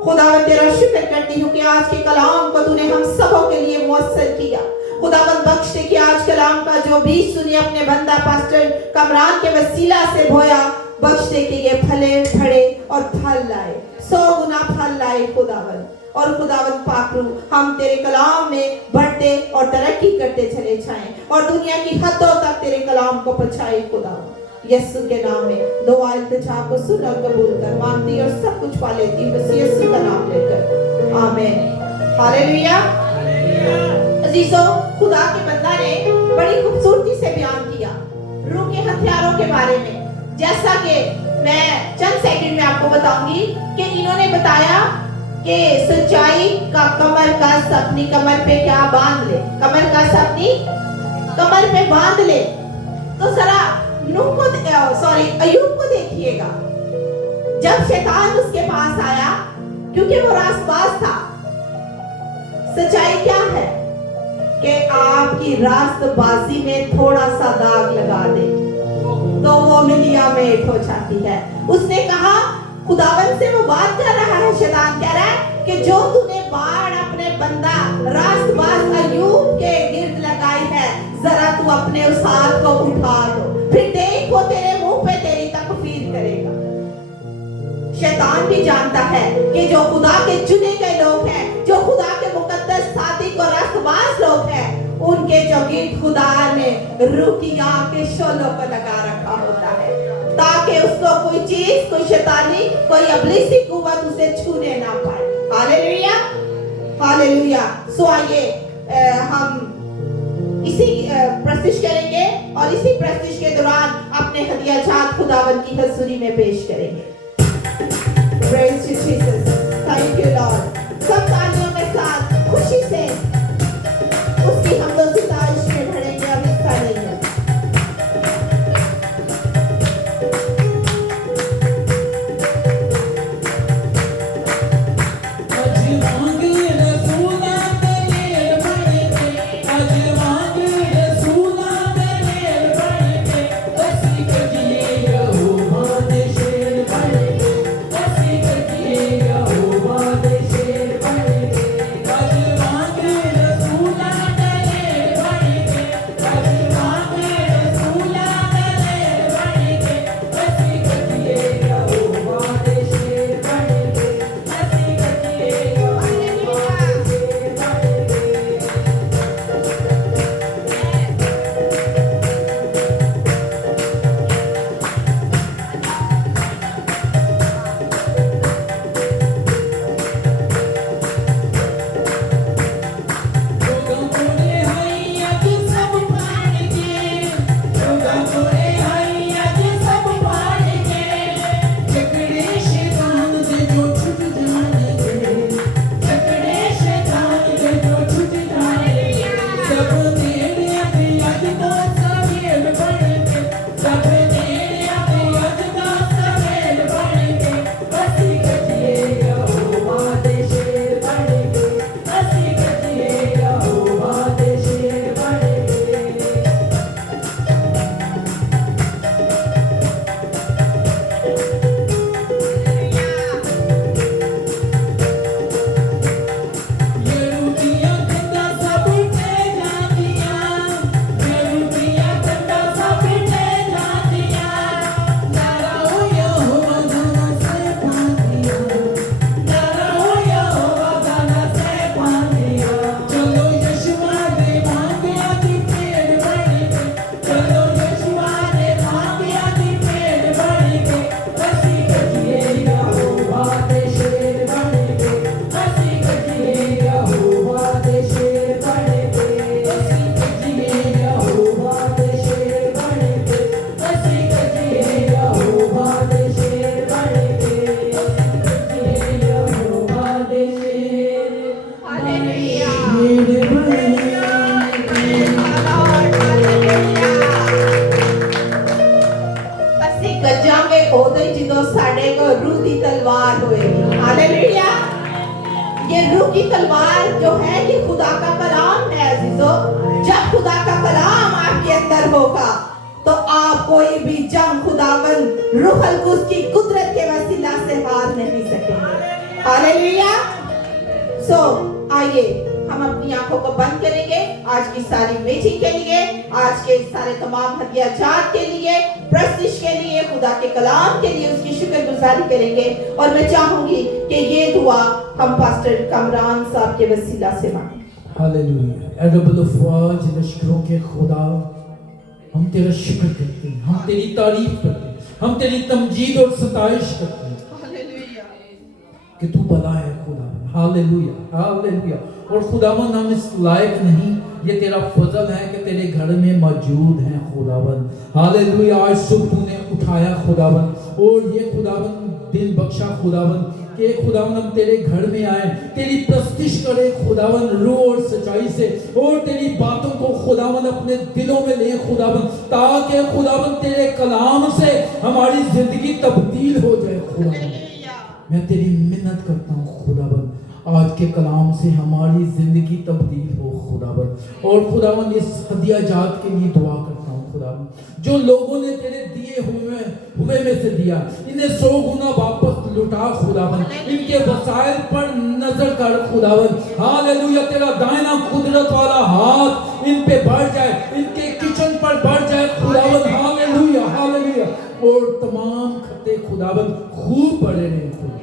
खुदावंद तेरा शुक्र करती हूँ कि आज के कलाम को तूने हम सबों के लिए मुयस्सर किया। खुदावंद बख्श दे कि आज कलाम का जो बीज तूने अपने बंदा पास्टर कमरान के वसीला से बोया, बख्श दे कि ये फले फड़े और फल लाए, 100 गुना फल लाए खुदावंद। और खुदावंद पाकरू, हम तेरे कलाम में बढ़ते और तरक्की करते चले जाएं और दुनिया की हदों तक तेरे कलाम को पहुंचाए खुदावंद। यीशु के नाम में दुआ इल्तिजा को सुन और कबूल कर, मानती और सब कुछ पा लेती हूं बस यीशु का नाम लेकर, आमीन हालेलुया। अजीजों, खुदा के बंदा ने बड़ी खूबसूरती से बयान किया रूह के हथियारों के बारे में। जैसा कि मैं चंद सेकंड में आपको बताऊंगी कि इन्होंने बताया कि सच्चाई का कमर कस अपनी कमर पे क्या बांध ले, कमर कस अपनी कमर पे बांध ले। तो जरा अय्यूब को देखिएगा, जब शैतान उसके पास आया, क्योंकि वो रास्तबाज था। सच्चाई क्या है कि आपकी रास्तबाजी में थोड़ा सा दाग लगा दे तो वो मिलियामेट हो जाती है। उसने कहा, खुदावन से वो बात कर रहा है, शैतान कह रहा है कि जो तूने बाढ़ अपने बंदा रास्तबाज अय्यूब के गिर्द लगाई है, जरा तू अपने उस हाथ को उठा दो, फिर देख वो तेरे मुंह पे तेरी तकफीर करेगा। शैतान भी जानता है कि जो खुदा के चुने गए लोग हैं, जो खुदा के मुकद्दस सादिक और रास्तबाज लोग हैं, उनके जो गिर्द खुदा ने रूह की आग के शोलों को लगा रखा होता है, ताकि उसको कोई चीज, कोई शैतानी, कोई अब्लीसी कुव्वत उसे छूने ना पाए। Hallelujah hallelujah. सो आइए हम इसी प्रस्तिश करेंगे और इसी प्रस्तिश के दौरान अपने हदिया जात खुदावन की हजूरी में पेश करेंगे। Praise you Jesus. Thank you Lord. सब तालियों के साथ खुशी से उसकी हमदो सिताइश में भरेंगे। अब हिस्सा लेंगे। और मैं चाहूंगी कि ये दुआ हम पास्टर कमरान साहब के वसीला से मांगे। हालेलुया। एडोबल अफवाज लश्करों के खुदा, हम तेरा शुक्र करते हैं, हम तेरी तारीफ करते हैं, हम तेरी तमजीद और सताइश करते हैं कि तू भला है खुदा। Hallelujah, hallelujah. और खुदावन हम इस लायक नहीं, ये तेरा फजल है कि तेरे घर में मौजूद हैं खुदावन। हालेलुया। आज सुबह तूने उठाया खुदावन, और ये खुदावन दिन बख्शा खुदावन कि खुदावन हम तेरे घर में आए, तेरी प्रस्तिश करे खुदावन रूह और सच्चाई से, और तेरी बातों को खुदावन अपने दिलों में ले खुदावन, ताकि खुदावन तेरे कलाम से हमारी जिंदगी तब्दील हो जाए खुदावन। मैं तेरी मिन्नत करता हूँ खुदावन, आज के कलाम से हमारी जिंदगी तब्दील हो खुदावन। और खुदावन इस हदिया जात के लिए दुआ करता हूँ खुदावन, जो लोगों ने तेरे दिए हुए में से दिया, इन्हें 100 गुना वापस लुटा खुदावन। इनके वसाइल पर नजर कर खुदावन। हालेलुया। तेरा दाहिना कुदरत वाला हाथ इन पे बढ़ जाए, इनके किचन पर बढ़ जाए खुदावन। Hallelujah, hallelujah. और तमाम खत्ते खुदावन खूब बढ़े रहे खुदावन।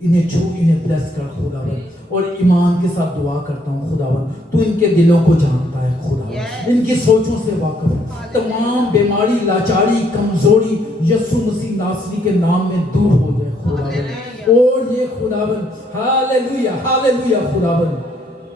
इन्हें छू, इन्हें ब्लेस कर खुदावन। और ईमान के साथ दुआ करता हूँ खुदावन, तू इनके दिलों को जानता है खुदावन, इनकी सोचों से वाकिफ है। तमाम बीमारी, लाचारी, कमजोरी यीशु मसीह नासरी के नाम में दूर हो जाए खुदावन। और ये खुदावन हालेलुया, हालेलुया खुदावन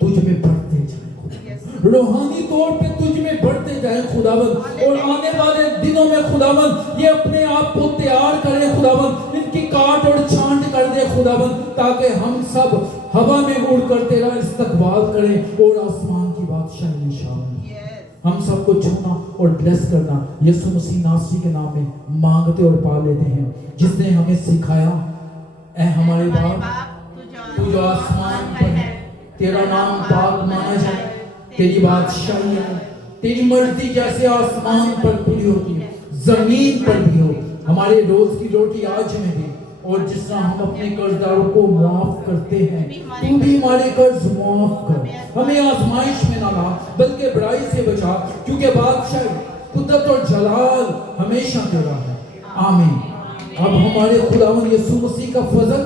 तुझ में बढ़ते जाए खुदावन, रूहानी तौर पे तुझ में बढ़ते जाए खुदावंद, और आने वाले दिनों में खुदावंद ये अपने आप को तैयार करें खुदावंद, इनकी काट और छांट कर दे खुदावंद, ताकि हम सब हवा में उड़कर तेरा इस्तकबाल करें और आसमान की बादशाही में शामिल हों। हम सबको छूना और ब्लेस करना यीशु मसीह नासरी के नाम में मांगते और पा लेते हैं, जिसने हमें सिखाया, ऐ हमारे बाप तू जो आसमान पर है, तेरा नाम पाक माना जाए, तेरी बादशाही है, तेरी मर्जी जैसे आसमान पर पूरी होती है जमीन पर भी हो। हमारे रोज की रोटी आज हमें दे, और जिस तरह हम अपने कर्जदारों को माफ करते हैं, तू भी हमारे कर्ज माफ कर, हमें आजमाइश में ना ला बल्कि बुराई से बचा, क्योंकि बादशाही, कुदरत और जलाल हमेशा तेरा है। आमीन। अब हमारे खुदावंद यीशु मसीह का फजल,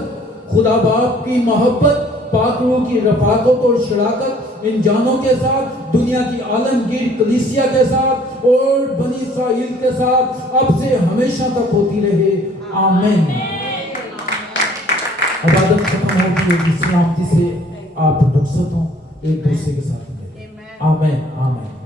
खुदा बाप की मोहब्बत, पाक रूह की रफाकत और शराकत इन जानों के साथ, दुनिया की आलमगीर कलीसिया के साथ और बनी इस्राएल के साथ अब से हमेशा तक होती रहे। आमीन। इबादत खत्म होती है, सलामती से आप रुखसत हों, एक दूसरे के साथ। आमीन आमीन।